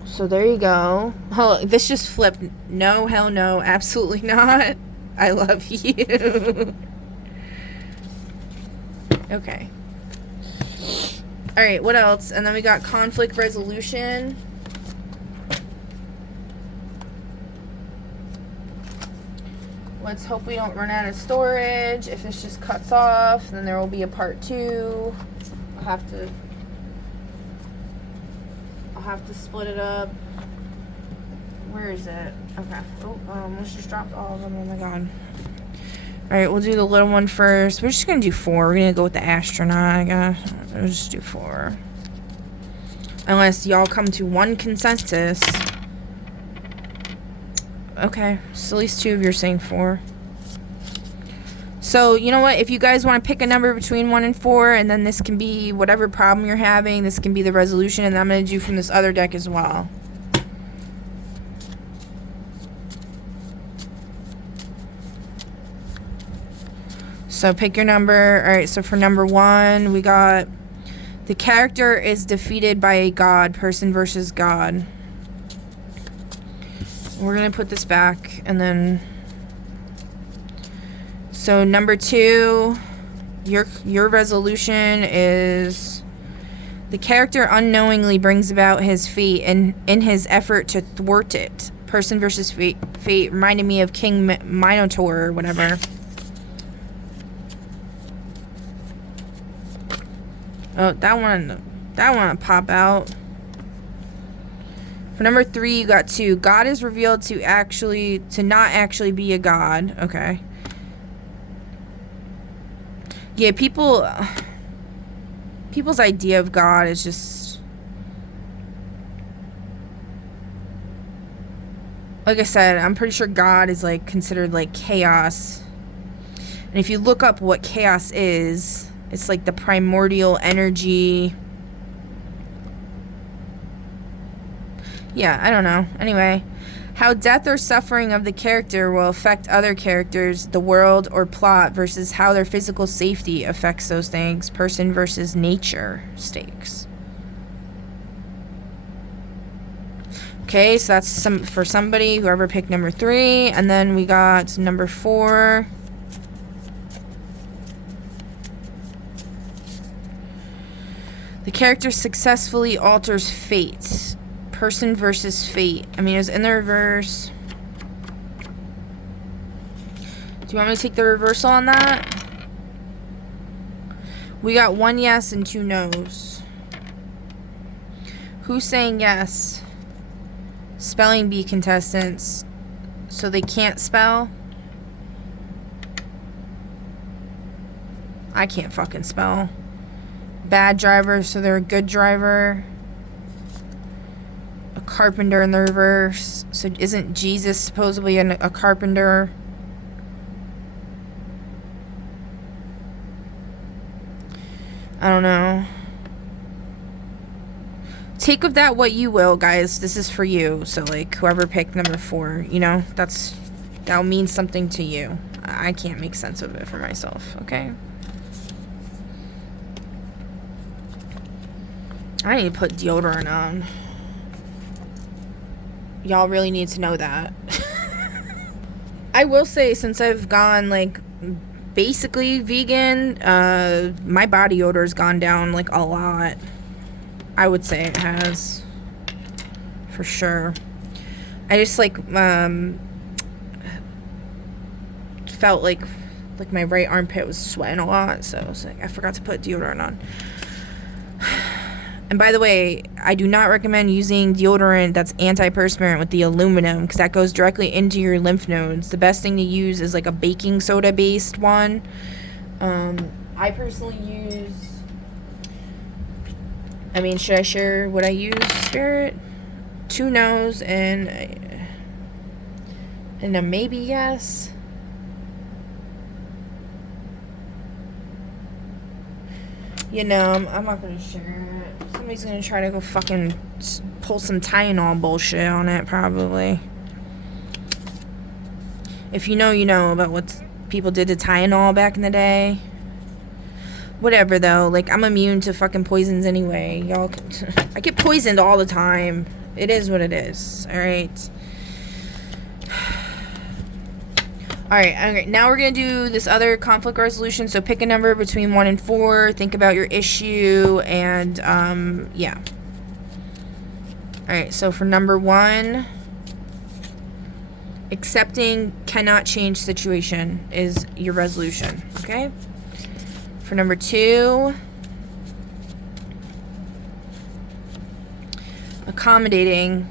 So there you go. Oh, this just flipped. No, hell no, absolutely not. I love you. Okay. Alright, what else? And then we got conflict resolution. let's hope we don't run out of storage. If this just cuts off, then there will be a part 2. I'll have to split it up. Where is it? Okay. Oh, almost just dropped all of them. Oh my god. Alright, we'll do the little one first. We're just gonna do 4. We're gonna go with the astronaut, I guess. We'll just do 4. Unless y'all come to one consensus. Okay, so at least 2 of you are saying 4. So, you know what? If you guys want to pick a number between 1 and 4, and then this can be whatever problem you're having, this can be the resolution, and I'm going to do from this other deck as well. So, pick your number. Alright, so for number 1, we got the character is defeated by a god, person versus god. We're going to put this back, and then... So number 2, your resolution is the character unknowingly brings about his fate in his effort to thwart it. Person versus fate reminded me of King Minotaur or whatever. Oh, that one will pop out. For number 3, you got 2. God is revealed to not actually be a god. Okay. Yeah, people's idea of God is just... Like I said, I'm pretty sure God is, like, considered, like, chaos. And if you look up what chaos is, it's, like, the primordial energy... Yeah, I don't know. Anyway... How death or suffering of the character will affect other characters, the world, or plot versus how their physical safety affects those things. Person versus nature stakes. Okay, so that's for somebody, whoever picked number 3. And then we got number 4. The character successfully alters fate. Person versus fate. I mean, it was in the reverse. Do you want me to take the reversal on that? We got 1 yes and 2 no's. Who's saying yes? Spelling bee contestants. So they can't spell? I can't fucking spell. Bad driver, so they're a good driver. A carpenter in the reverse. So isn't Jesus supposedly a carpenter? I don't know. Take of that what you will, guys. This is for you. So, like, whoever picked number 4, you know, that'll mean something to you. I can't make sense of it for myself, okay? I need to put deodorant on. Y'all really need to know that. I will say, since I've gone, like, basically vegan, my body odor's gone down, like, a lot. I would say it has. For sure. I just, like, felt like my right armpit was sweating a lot, so I was like, I forgot to put deodorant on. And by the way, I do not recommend using deodorant that's antiperspirant with the aluminum, because that goes directly into your lymph nodes. The best thing to use is like a baking soda based one. I personally use... I mean, should I share what I use, Spirit? 2 no's and a maybe yes. You know, I'm not going to share it. Somebody's going to try to go fucking pull some Tylenol bullshit on it, probably. If you know, you know about what people did to Tylenol back in the day. Whatever, though. Like, I'm immune to fucking poisons anyway. Y'all, I get poisoned all the time. It is what it is. Alright. Alright, okay. Now we're going to do this other conflict resolution. So pick a number between 1 and 4. Think about your issue. And, yeah. Alright, so for number 1, Accepting cannot change situation is your resolution, okay? For number 2, accommodating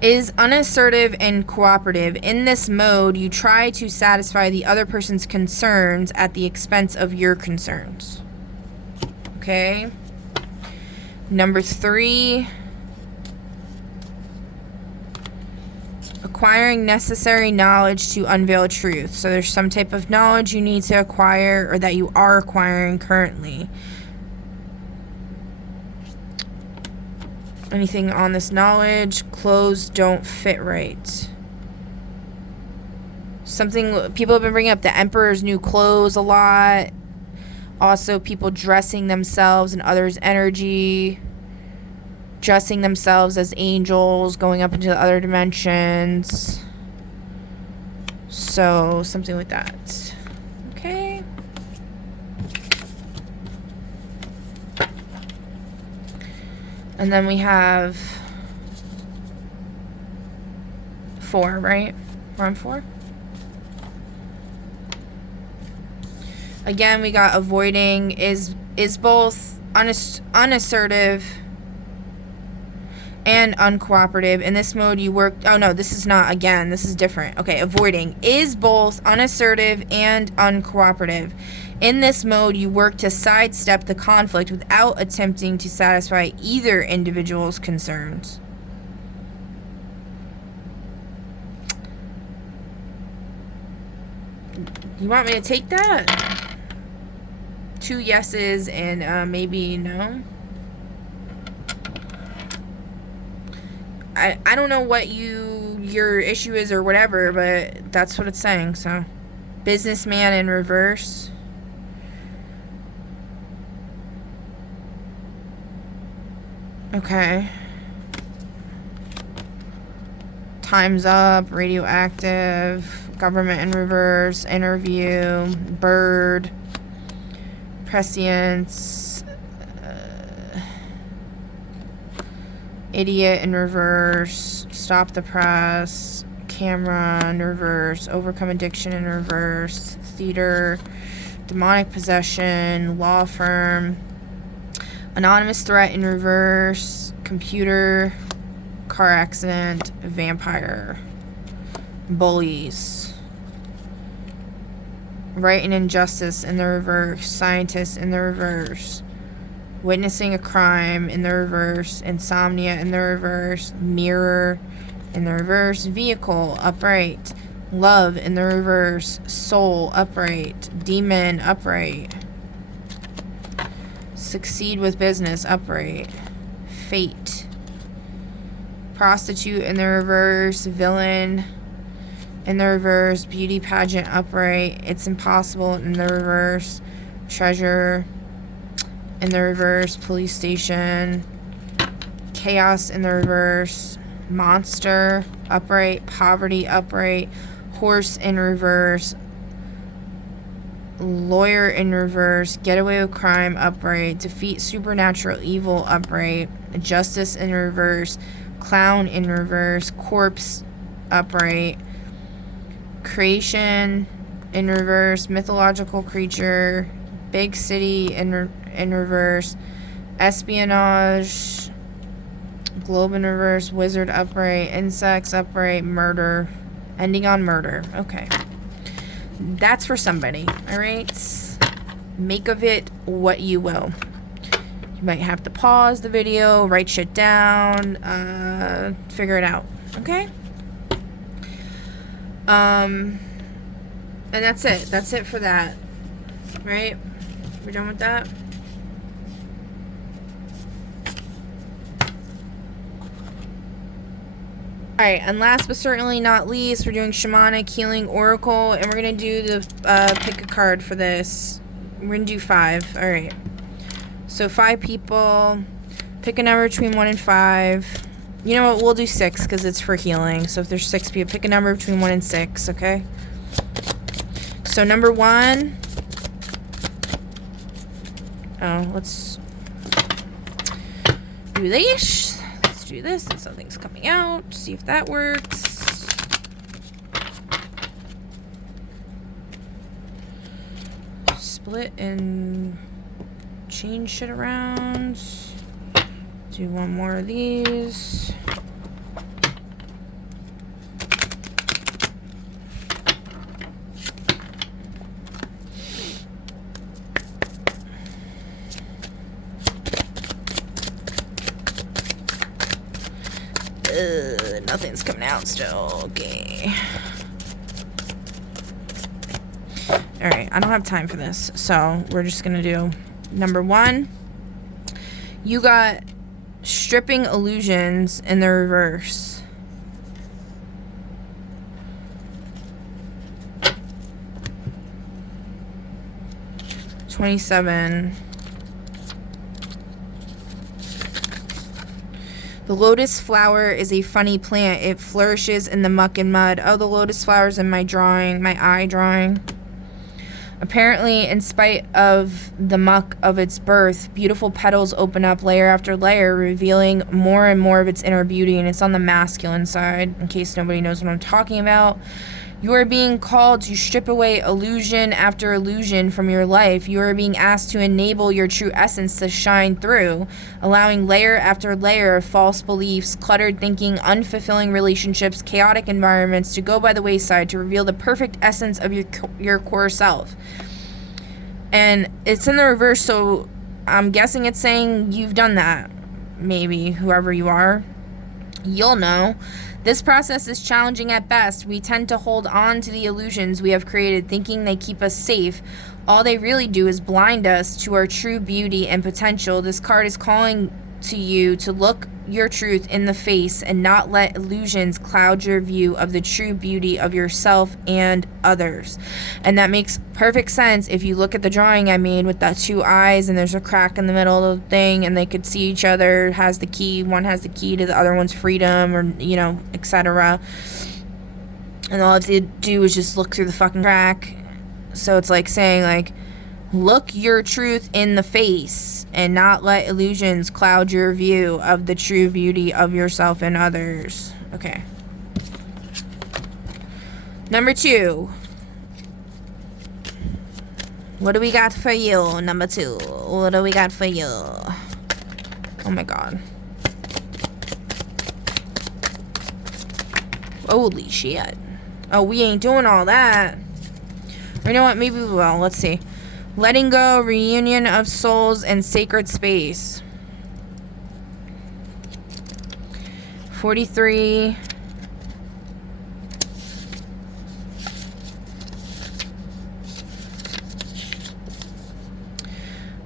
is unassertive and cooperative. In this mode, you try to satisfy the other person's concerns at the expense of your concerns. Okay? Number 3, acquiring necessary knowledge to unveil truth. So there's some type of knowledge you need to acquire or that you are acquiring currently. Anything on this knowledge, clothes don't fit right. Something people have been bringing up, the Emperor's new clothes a lot. Also, people dressing themselves in others' energy. Dressing themselves as angels, going up into the other dimensions. So, something like that. Okay. And then we have 4, right? We're on 4? Again, we got avoiding is both unassertive and uncooperative. In this mode, you work... Oh, no, this is not... Again, this is different. Okay, avoiding is both unassertive and uncooperative. In this mode, you work to sidestep the conflict without attempting to satisfy either individual's concerns. You want me to take that? 2 yeses and maybe no? I don't know what your issue is or whatever, but that's what it's saying. So, businessman in reverse. Okay. Time's up. Radioactive. Government in reverse. Interview. Bird. Prescience. Idiot in reverse. Stop the press. Camera in reverse. Overcome addiction in reverse. Theater. Demonic possession. Law firm. Anonymous threat in reverse. Computer. Car accident. Vampire. Bullies. Right and injustice in the reverse. Scientist in the reverse. Witnessing a crime in the reverse. Insomnia in the reverse. Mirror in the reverse. Vehicle upright. Love in the reverse. Soul upright. Demon upright. Succeed with business upright. Fate. Prostitute in the reverse. Villain in the reverse. Beauty pageant upright. It's impossible in the reverse. Treasure in the reverse. Police station. Chaos in the reverse. Monster upright. Poverty upright. Horse in reverse. Lawyer in reverse. Get away with crime upright. Defeat supernatural evil upright. Justice in reverse. Clown in reverse. Corpse upright. Creation in reverse. Mythological creature. Big city in reverse. Espionage. Globe in reverse. Wizard upright. Insects upright. Murder. Ending on murder. Okay. That's for somebody. Alright? Make of it what you will. You might have to pause the video, write shit down, figure it out. Okay? And that's it. That's it for that. Right? We're done with that? Alright, and last but certainly not least, we're doing Shamanic Healing Oracle, and we're going to do the, pick a card for this. We're going to do 5. Alright. So 5 people. Pick a number between 1 and 5. You know what, we'll do 6, because it's for healing. So if there's 6 people, pick a number between 1 and 6, okay? So number 1. Oh, let's do this. Do this and something's coming out. See if that works. split and change shit around. Do one more of these. Nothing's coming out still. Okay. Alright, I don't have time for this, so we're just gonna do number 1. You got stripping illusions in the reverse. $27. The lotus flower is a funny plant. It flourishes in the muck and mud. Oh, the lotus flower's in my drawing, my eye drawing. Apparently, in spite of the muck of its birth, beautiful petals open up layer after layer, revealing more and more of its inner beauty, and it's on the masculine side, in case nobody knows what I'm talking about. You are being called to strip away illusion after illusion from your life. You are being asked to enable your true essence to shine through, allowing layer after layer of false beliefs, cluttered thinking, unfulfilling relationships, chaotic environments to go by the wayside to reveal the perfect essence of your core self. And it's in the reverse, so I'm guessing it's saying you've done that. Maybe, whoever you are. You'll know. This process is challenging at best. We tend to hold on to the illusions we have created, thinking they keep us safe. All they really do is blind us to our true beauty and potential. This card is calling to you to look your truth in the face and not let illusions cloud your view of the true beauty of yourself and others. And that makes perfect sense if you look at the drawing I made with the 2 eyes and there's a crack in the middle of the thing and they could see each other, has the key, one has the key to the other one's freedom, or, you know, etc. And all they do is just look through the fucking crack. So it's like saying, like, look your truth in the face and not let illusions cloud your view of the true beauty of yourself and others. Okay. Number 2. What do we got for you, number 2? What do we got for you? Oh my god. Holy shit. Oh, we ain't doing all that. Or you know what? Maybe we will. Let's see. Letting go, reunion of souls, and sacred space. 43.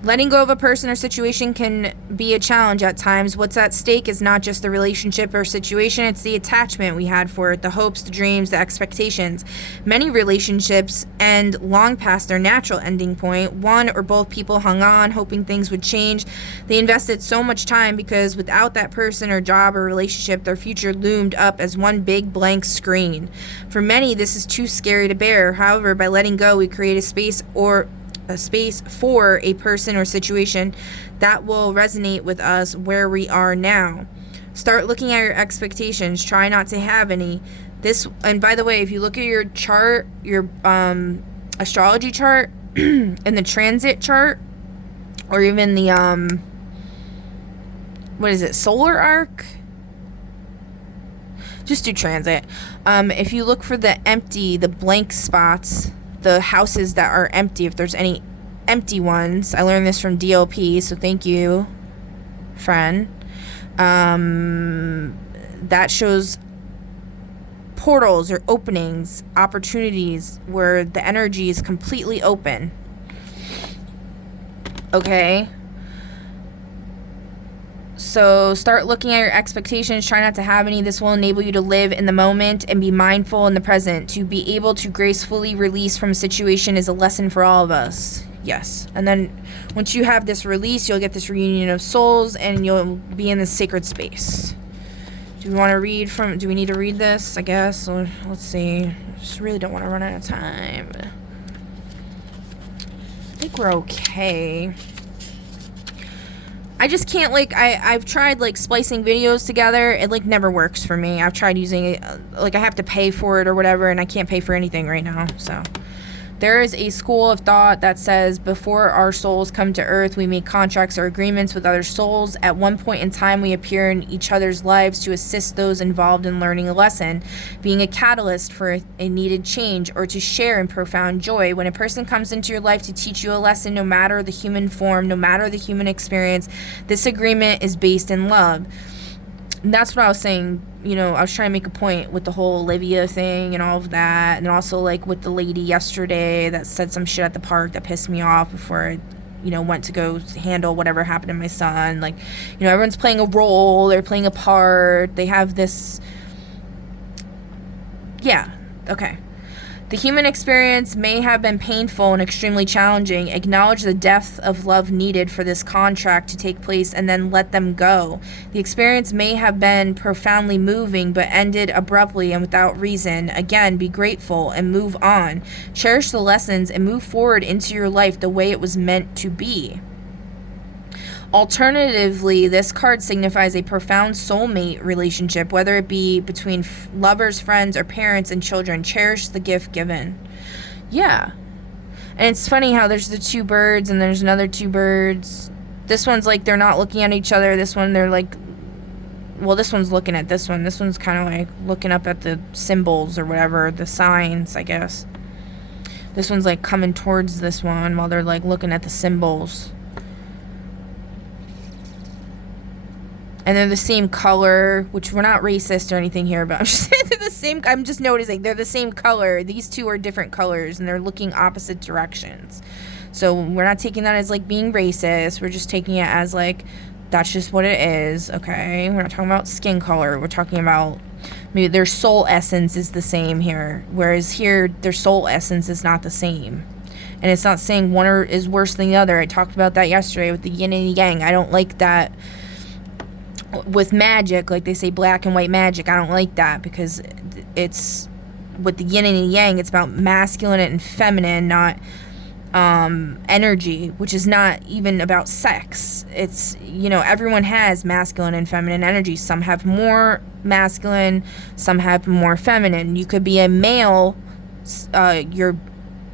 Letting go of a person or situation can be a challenge at times. What's at stake is not just the relationship or situation, it's the attachment we had for it, the hopes, the dreams, the expectations. Many relationships end long past their natural ending point. One or both people hung on, hoping things would change. They invested so much time because without that person or job or relationship, their future loomed up as one big blank screen. For many, this is too scary to bear. However, by letting go, we create a space for a person or situation that will resonate with us where we are now. Start looking at your expectations. Try not to have any. And by the way, if you look at your chart, your astrology chart, and the transit chart, or even the solar arc? Just do transit. If you look for the blank spots, the houses that are empty, if there's any empty ones. I learned this from DLP, so thank you, friend. That shows portals or openings, opportunities where the energy is completely open. Okay? So start looking at your expectations. Try not to have any. This will enable you to live in the moment and be mindful in the present. To be able to gracefully release from a situation is a lesson for all of us. Yes. And then once you have this release, you'll get this reunion of souls and you'll be in this sacred space. Do we need to read this, I guess? Or, let's see. I just really don't want to run out of time. I think we're okay. I just can't, I've tried, splicing videos together. It, never works for me. I've tried using it, I have to pay for it or whatever, and I can't pay for anything right now, so. There is a school of thought that says before our souls come to earth, we make contracts or agreements with other souls. At one point in time, we appear in each other's lives to assist those involved in learning a lesson, being a catalyst for a needed change, or to share in profound joy. When a person comes into your life to teach you a lesson, no matter the human form, no matter the human experience, this agreement is based in love. And that's what I was saying. You know, I was trying to make a point with the whole Olivia thing and all of that. And also, like, with the lady yesterday that said some shit at the park that pissed me off before I, you know, went to go handle whatever happened to my son. Like, you know, everyone's playing a role. They're playing a part. They have this... Yeah. Okay. The human experience may have been painful and extremely challenging. Acknowledge the depth of love needed for this contract to take place and then let them go. The experience may have been profoundly moving but ended abruptly and without reason. Again, be grateful and move on. Cherish the lessons and move forward into your life the way it was meant to be. Alternatively, this card signifies a profound soulmate relationship, whether it be between lovers, friends, or parents and children. Cherish the gift given. Yeah. And it's funny how there's the two birds and there's another two birds. This one's like they're not looking at each other. This one, they're like... Well, this one's looking at this one. This one's kind of like looking up at the symbols or whatever, the signs, I guess. This one's like coming towards this one while they're like looking at the symbols. And they're the same color, which we're not racist or anything here, but I'm just saying they're the same. I'm just noticing they're the same color. These two are different colors, and they're looking opposite directions. So we're not taking that as, like, being racist. We're just taking it as, like, that's just what it is, okay? We're not talking about skin color. We're talking about maybe their soul essence is the same here, whereas here their soul essence is not the same. And it's not saying one is worse than the other. I talked about that yesterday with the yin and yang. I don't like that. With magic, like they say black and white magic, I don't like that because it's with the yin and the yang, it's about masculine and feminine, not energy, which is not even about sex. It's, you know, everyone has masculine and feminine energy. Some have more masculine, some have more feminine. You could be a male, your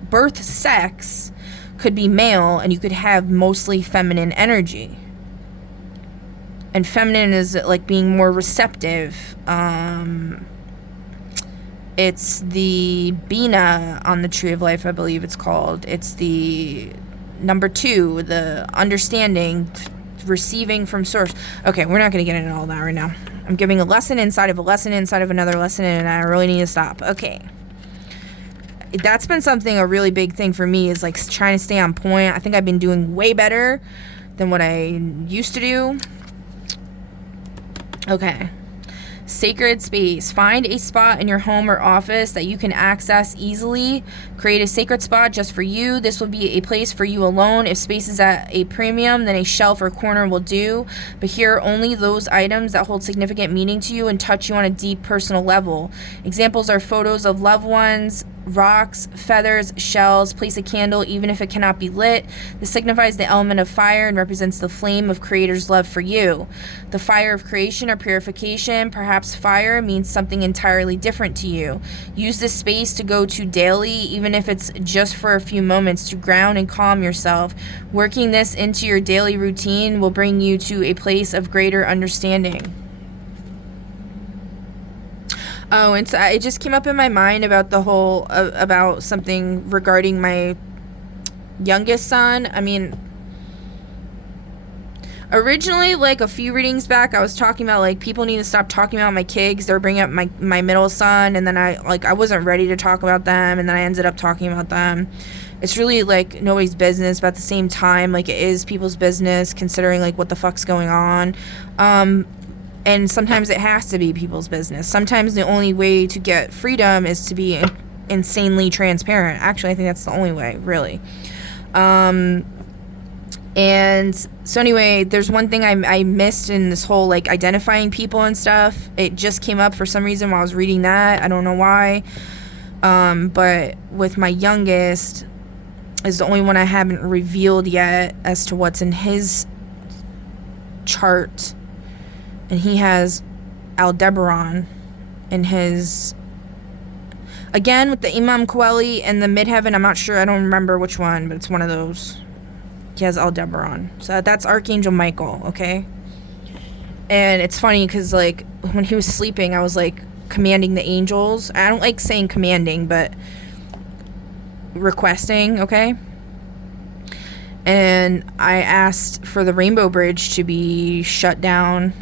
birth sex could be male, and you could have mostly feminine energy. And feminine is like being more receptive. It's the Bina on the Tree of Life, I believe it's called. It's the number 2, the understanding, receiving from source. Okay, we're not going to get into all that right now. I'm giving a lesson inside of a lesson inside of another lesson, and I really need to stop. Okay. That's been something, a really big thing for me, is like trying to stay on point. I think I've been doing way better than what I used to do. Okay. Sacred space. Find a spot in your home or office that you can access easily. Create a sacred spot just for you. This will be a place for you alone. If space is at a premium, then a shelf or corner will do. But here are only those items that hold significant meaning to you and touch you on a deep personal level. Examples are photos of loved ones, rocks, feathers, shells. Place a candle even if it cannot be lit. This signifies the element of fire and represents the flame of Creator's love for you. The fire of creation or purification. Perhaps fire means something entirely different to you. Use this space to go to daily, even if it's just for a few moments, to ground and calm yourself. Working this into your daily routine will bring you to a place of greater understanding. Oh, and so it just came up in my mind about the whole, about something regarding my youngest son. I mean, originally, like a few readings back, I was talking about, like, people need to stop talking about my kids. They were bringing up my middle son, and then I wasn't ready to talk about them, and then I ended up talking about them. It's really, like, nobody's business, but at the same time, like, it is people's business, considering, like, what the fuck's going on. And sometimes it has to be people's business. Sometimes the only way to get freedom is to be insanely transparent. Actually, I think that's the only way, really. And so anyway, there's one thing I missed in this whole, like, identifying people and stuff. It just came up for some reason while I was reading that. I don't know why. But with my youngest is the only one I haven't revealed yet as to what's in his chart. And he has Aldebaran in his... Again, with the Imam Kweli and the Midheaven, I'm not sure. I don't remember which one, but it's one of those. He has Aldebaran. So that's Archangel Michael, okay? And it's funny because, like, when he was sleeping, I was, like, commanding the angels. I don't like saying commanding, but requesting, okay? And I asked for the Rainbow Bridge to be shut down.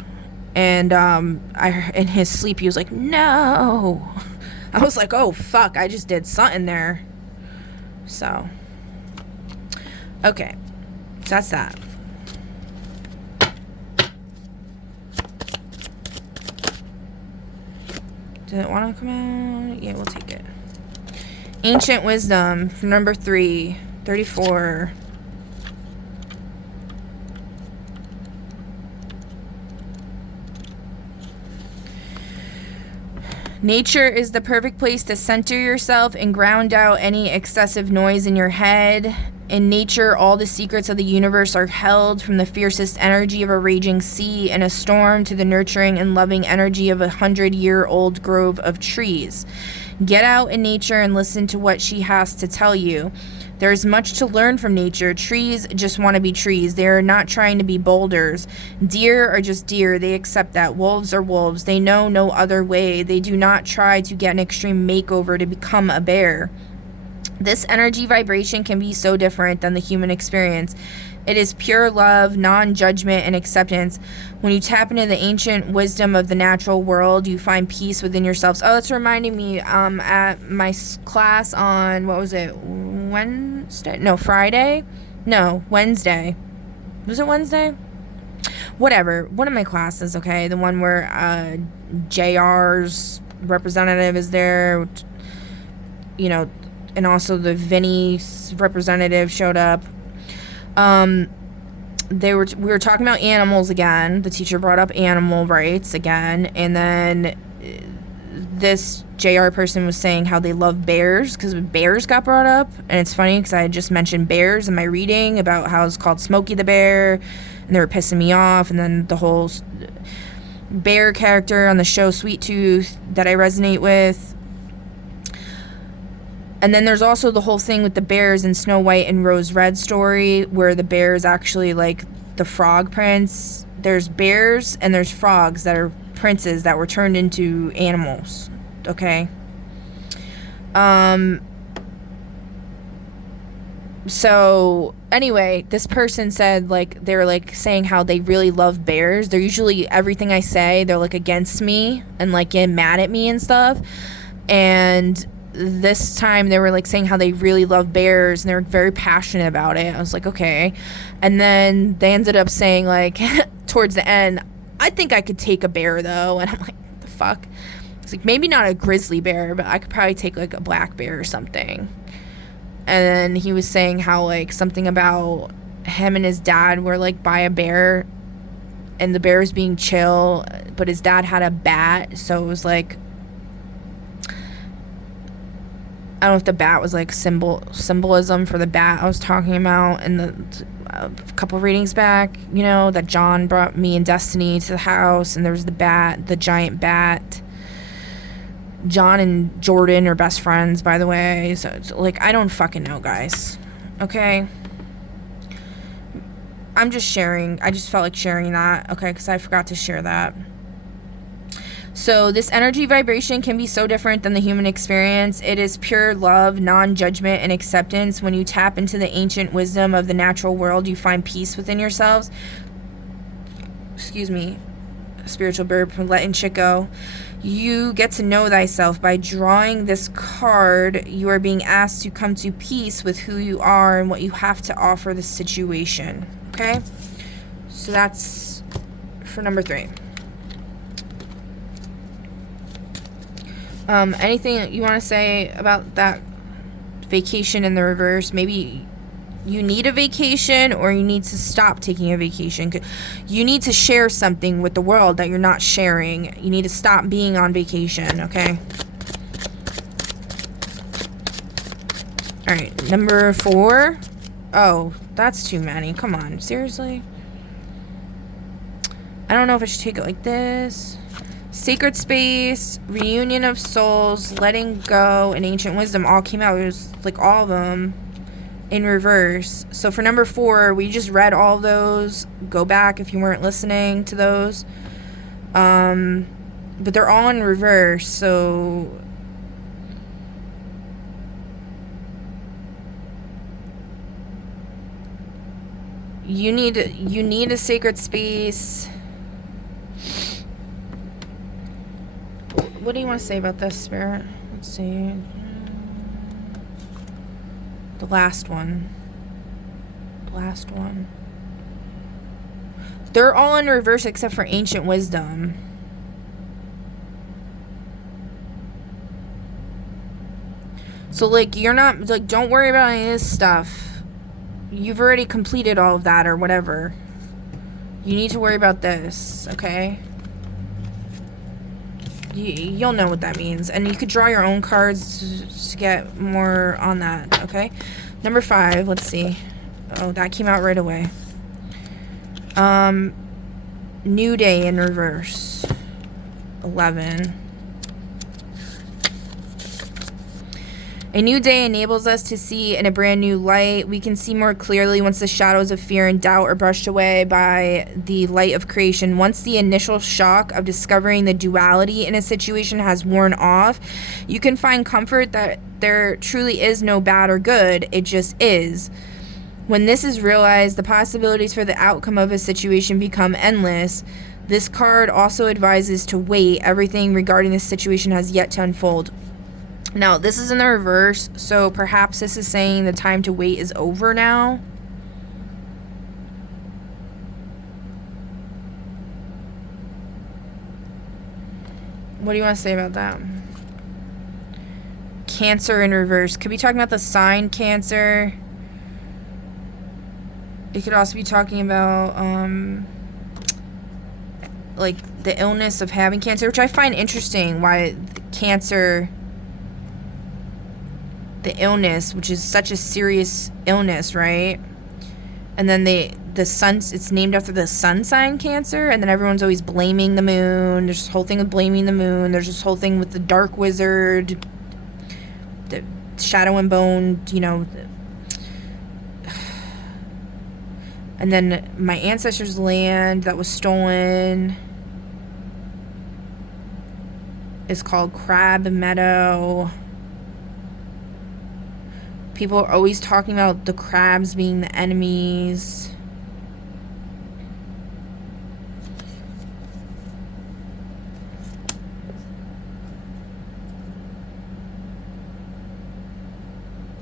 And in his sleep, he was like, no. I was like, oh, fuck, I just did something there. So, okay. So that's that. Did it want to come out? Yeah, we'll take it. Ancient Wisdom, for number 3, 34. Nature is the perfect place to center yourself and ground out any excessive noise in your head. In nature, all the secrets of the universe are held, from the fiercest energy of a raging sea in a storm to the nurturing and loving energy of 100-year-old grove of trees. Get out in nature and listen to what she has to tell you. There's much to learn from nature. Trees just want to be trees. They are not trying to be boulders. Deer are just deer. They accept that. Wolves are wolves. They know no other way. They do not try to get an extreme makeover to become a bear. This energy vibration can be so different than the human experience. It is pure love, non-judgment, and acceptance. When you tap into the ancient wisdom of the natural world, you find peace within yourselves. Oh, that's reminding me, at my class on, what was it, Wednesday? No, Friday? No, Wednesday. Was it Wednesday? Whatever. One of my classes, okay? The one where JR's representative is there, you know, and also the Vinny's representative showed up. We were talking about animals again. The teacher brought up animal rights again, and then this JR person was saying how they love bears because bears got brought up. And it's funny because I had just mentioned bears in my reading about how it's called Smokey the Bear, and they were pissing me off. And then the whole bear character on the show Sweet Tooth that I resonate with. And then there's also the whole thing with the bears in Snow White and Rose Red story, where the bear is actually like the frog prince. There's bears and there's frogs that are princes that were turned into animals. Okay. So anyway, this person said, like, they were like saying how they really love bears. They're usually, everything I say, they're like against me and like getting mad at me and stuff. And this time they were like saying how they really love bears and they're very passionate about it. I was like, okay. And then they ended up saying, like, towards the end, I think I could take a bear though. And I'm like, what the fuck? It's like, maybe not a grizzly bear, but I could probably take like a black bear or something. And then he was saying how, like, something about him and his dad were like by a bear and the bear was being chill, but his dad had a bat, so it was like, I don't know if the bat was like symbolism for the bat I was talking about in a couple readings back, you know, that John brought me and Destiny to the house, and there was the bat, the giant bat. John and Jordan are best friends, by the way, so it's like, I don't fucking know, guys, okay? I'm just sharing. I just felt like sharing that, okay, because I forgot to share that. So this energy vibration can be so different than the human experience. It is pure love, non-judgment, and acceptance. When you tap into the ancient wisdom of the natural world, you find peace within yourselves. Excuse me. Spiritual burp from letting shit go. You get to know thyself. By drawing this card, you are being asked to come to peace with who you are and what you have to offer the situation. Okay? So that's for number 3. Anything you want to say about that vacation in the reverse? Maybe you need a vacation, or you need to stop taking a vacation. You need to share something with the world that you're not sharing. You need to stop being on vacation, okay? Alright, number 4. Oh, that's too many. Come on, seriously? I don't know if I should take it like this. Sacred Space, Reunion of Souls, Letting Go, and Ancient Wisdom all came out. It was like all of them in reverse. So for number 4, we just read all of those. Go back if you weren't listening to those. But they're all in reverse, so you need a sacred space. What do you want to say about this, Spirit? Let's see. The last one. They're all in reverse except for Ancient Wisdom. So, like, you're not, like, don't worry about any of this stuff. You've already completed all of that or whatever. You need to worry about this, okay? You'll know what that means. And you could draw your own cards to get more on that, okay? Number 5, let's see. Oh, that came out right away. New Day in reverse. 11. A new day enables us to see in a brand new light. We can see more clearly once the shadows of fear and doubt are brushed away by the light of creation. Once the initial shock of discovering the duality in a situation has worn off, you can find comfort that there truly is no bad or good. It just is. When this is realized, the possibilities for the outcome of a situation become endless. This card also advises to wait. Everything regarding this situation has yet to unfold. Now, this is in the reverse, so perhaps this is saying the time to wait is over now. What do you want to say about that? Cancer in reverse. Could be talking about the sign Cancer. It could also be talking about, like, the illness of having cancer, which I find interesting, why cancer... the illness, which is such a serious illness, right? And then the sun, it's named after the sun sign Cancer, and then everyone's always blaming the moon. There's this whole thing of blaming the moon. There's this whole thing with the dark wizard, the Shadow and Bone, you know. And then my ancestors' land that was stolen is called Crab Meadow. People are always talking about the crabs being the enemies.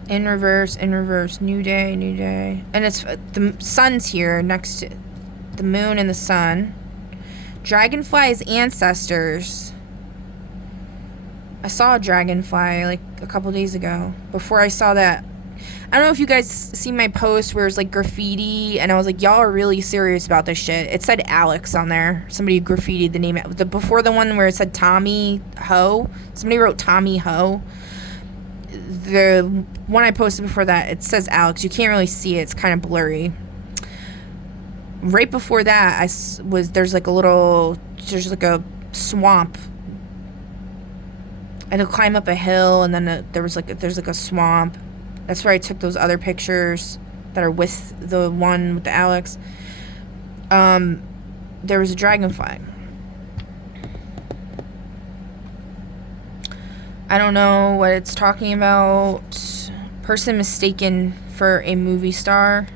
In reverse, new day. And it's the sun's here next to the moon and the sun. Dragonfly's ancestors. I saw a dragonfly like a couple days ago. Before I saw that, I don't know if you guys see my post where it's like graffiti, and I was like, y'all are really serious about this shit. It said Alex on there. Somebody graffitied the name. Before the one where it said Tommy Ho, somebody wrote Tommy Ho. The one I posted before that, it says Alex. You can't really see it. It's kind of blurry. Right before that, there's like a swamp. I had to climb up a hill, and then there's like a swamp. That's where I took those other pictures that are with the one with the Alex. There was a dragonfly. I don't know what it's talking about. Person mistaken for a movie star.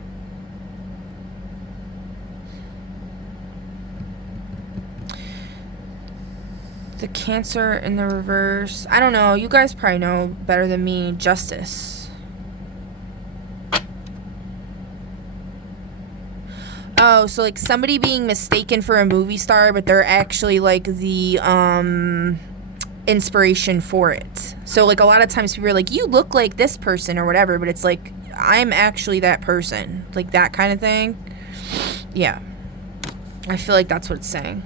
The Cancer in the reverse. I don't know. You guys probably know better than me. Justice. Oh, so like somebody being mistaken for a movie star, but they're actually like the inspiration for it. So like a lot of times people are like, you look like this person or whatever, but it's like, I'm actually that person. Like that kind of thing. Yeah. I feel like that's what it's saying.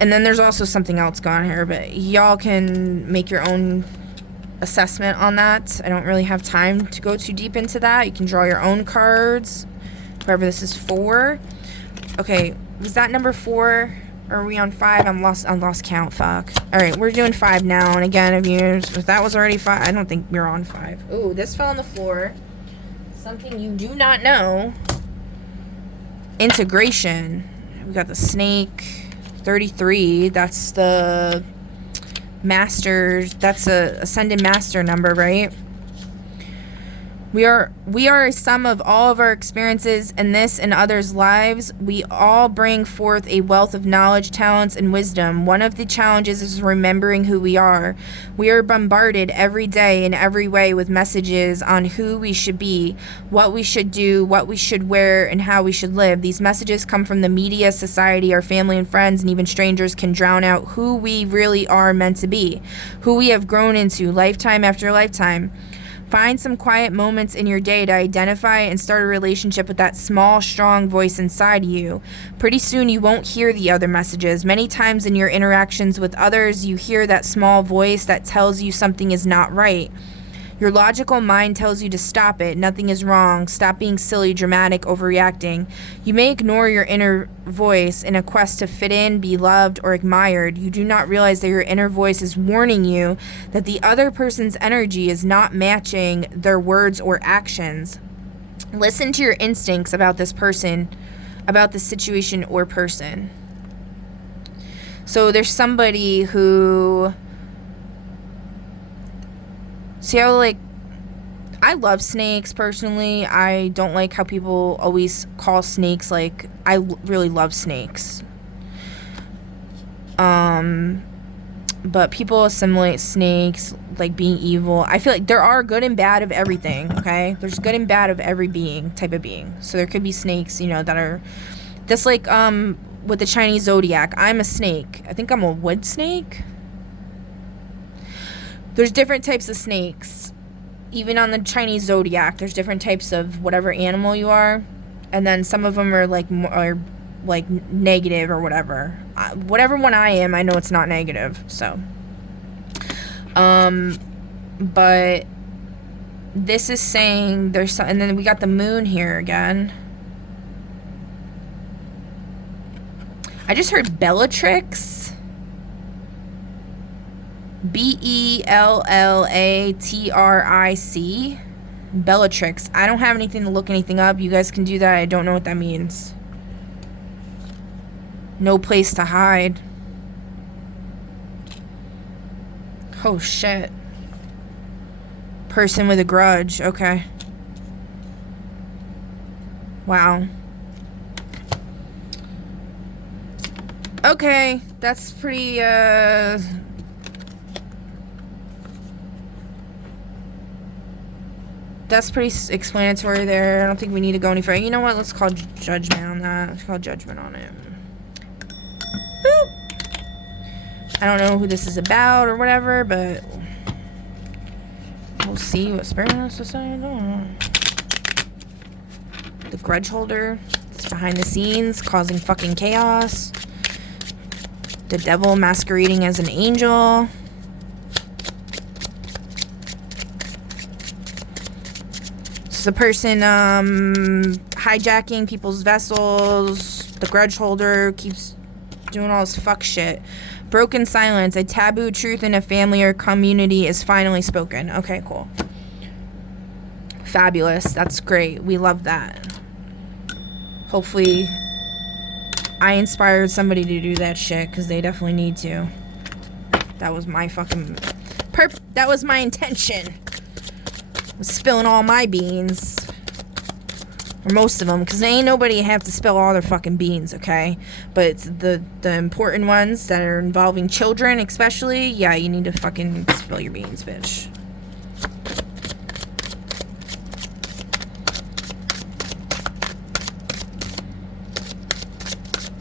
And then there's also something else going on here, but y'all can make your own assessment on that. I don't really have time to go too deep into that. You can draw your own cards. Whoever this is for. Okay, was that number 4? Are we on 5? I'm lost count. Fuck. All right, we're doing 5 now. And again, if that was already 5, I don't think we're on 5. Ooh, this fell on the floor. Something you do not know. Integration. We got the snake. 33. That's the master. That's a ascended master number, right? We are a sum of all of our experiences in this and others' lives. We all bring forth a wealth of knowledge, talents, and wisdom. One of the challenges is remembering who we are. We are bombarded every day in every way with messages on who we should be, what we should do, what we should wear, and how we should live. These messages come from the media, society, our family and friends, and even strangers can drown out who we really are meant to be, who we have grown into lifetime after lifetime. Find some quiet moments in your day to identify and start a relationship with that small, strong voice inside you. Pretty soon you won't hear the other messages. Many times in your interactions with others, you hear that small voice that tells you something is not right. Your logical mind tells you to stop it. Nothing is wrong. Stop being silly, dramatic, overreacting. You may ignore your inner voice in a quest to fit in, be loved, or admired. You do not realize that your inner voice is warning you that the other person's energy is not matching their words or actions. Listen to your instincts about this person, about the situation or person. So there's somebody who... See how, like, I love snakes personally. I don't like how people always call snakes, like, I really love snakes. But people assimilate snakes, like, being evil. I feel like there are good and bad of everything, okay? There's good and bad of every being, type of being. So there could be snakes, you know, that are, just like, with the Chinese zodiac. I'm a snake. I think I'm a wood snake. There's different types of snakes. Even on the Chinese zodiac, there's different types of whatever animal you are. And then some of them are like negative or whatever. Whatever one I am, I know it's not negative. So. But this is saying there's some, and then we got the moon here again. I just heard Bellatrix. Bellatric. Bellatrix. I don't have anything to look anything up. You guys can do that. I don't know what that means. No place to hide. Oh shit. Person with a grudge. Okay. Wow. Okay. That's pretty, that's pretty explanatory there. I don't think we need to go any further. You know what? Let's call judgment on that. Let's call judgment on it. Boop. I don't know who this is about or whatever, but we'll see what Spirit has to say. The grudge holder. It's behind the scenes, causing fucking chaos. The devil masquerading as an angel. The person hijacking people's vessels. The grudge holder keeps doing all this fuck shit. Broken silence. A taboo truth in a family or community is finally spoken. Okay, cool. Fabulous. That's great. We love that. Hopefully I inspired somebody to do that shit, because they definitely need to. That was my fucking... that was my intention. Spilling all my beans, or most of them, because ain't nobody have to spill all their fucking beans, okay? But it's the important ones that are involving children, especially, yeah, you need to fucking spill your beans, bitch.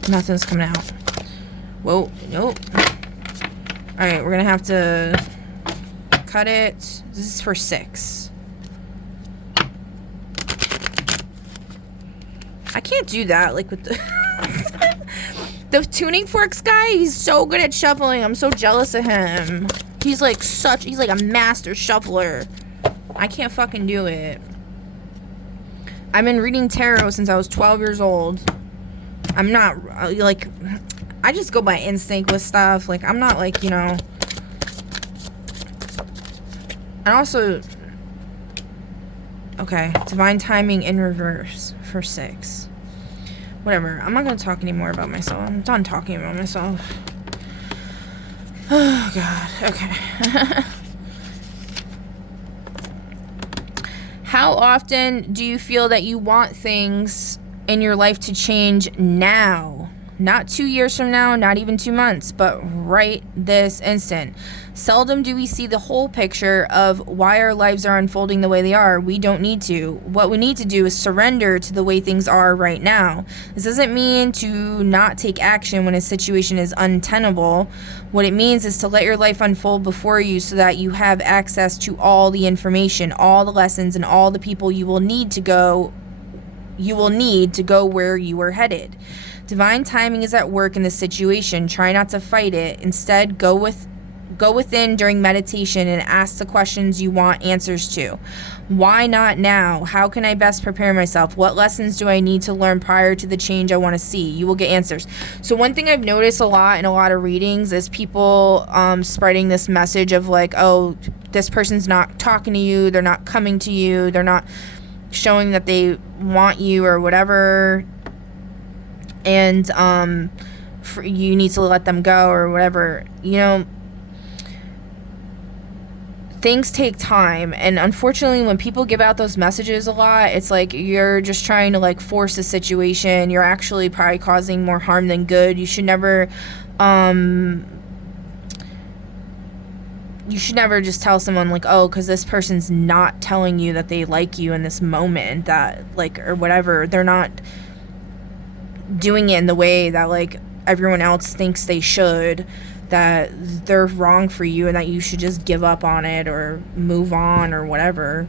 Nothing's coming out. Whoa, nope. Alright, we're gonna have to cut it. This is for 6. I can't do that, like, with the... the tuning forks guy, he's so good at shuffling. I'm so jealous of him. He's like a master shuffler. I can't fucking do it. I've been reading tarot since I was 12 years old. I'm not, like... I just go by instinct with stuff. Like, I'm not like, you know. And also, okay, divine timing in reverse for 6. Whatever. I'm not going to talk anymore about myself. I'm done talking about myself. Oh, God. Okay. How often do you feel that you want things in your life to change now? Not 2 years from now, not even 2 months, but right this instant. Seldom do we see the whole picture of why our lives are unfolding the way they are. We don't need to. What we need to do is surrender to the way things are right now. This doesn't mean to not take action when a situation is untenable. What it means is to let your life unfold before you so that you have access to all the information, all the lessons, and all the people you will need to go where you are headed. Divine timing is at work in this situation. Try not to fight it. Instead, go within during meditation and ask the questions you want answers to. Why not now? How can I best prepare myself? What lessons do I need to learn prior to the change I want to see? You will get answers. So one thing I've noticed a lot in a lot of readings is people spreading this message of like, oh, this person's not talking to you. They're not coming to you. They're not showing that they want you or whatever. And you need to let them go or whatever. You know, things take time, and unfortunately when people give out those messages a lot, it's like you're just trying to like force a situation. You're actually probably causing more harm than good. You should never just tell someone like, oh, because this person's not telling you that they like you in this moment, that like, or whatever, they're not doing it in the way that like everyone else thinks they should, that they're wrong for you and that you should just give up on it or move on or whatever.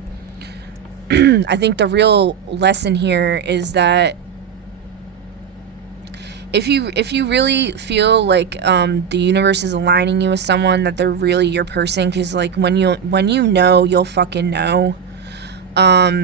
I think the real lesson here is that if you really feel like the universe is aligning you with someone, that they're really your person, because like when you know, you'll fucking know.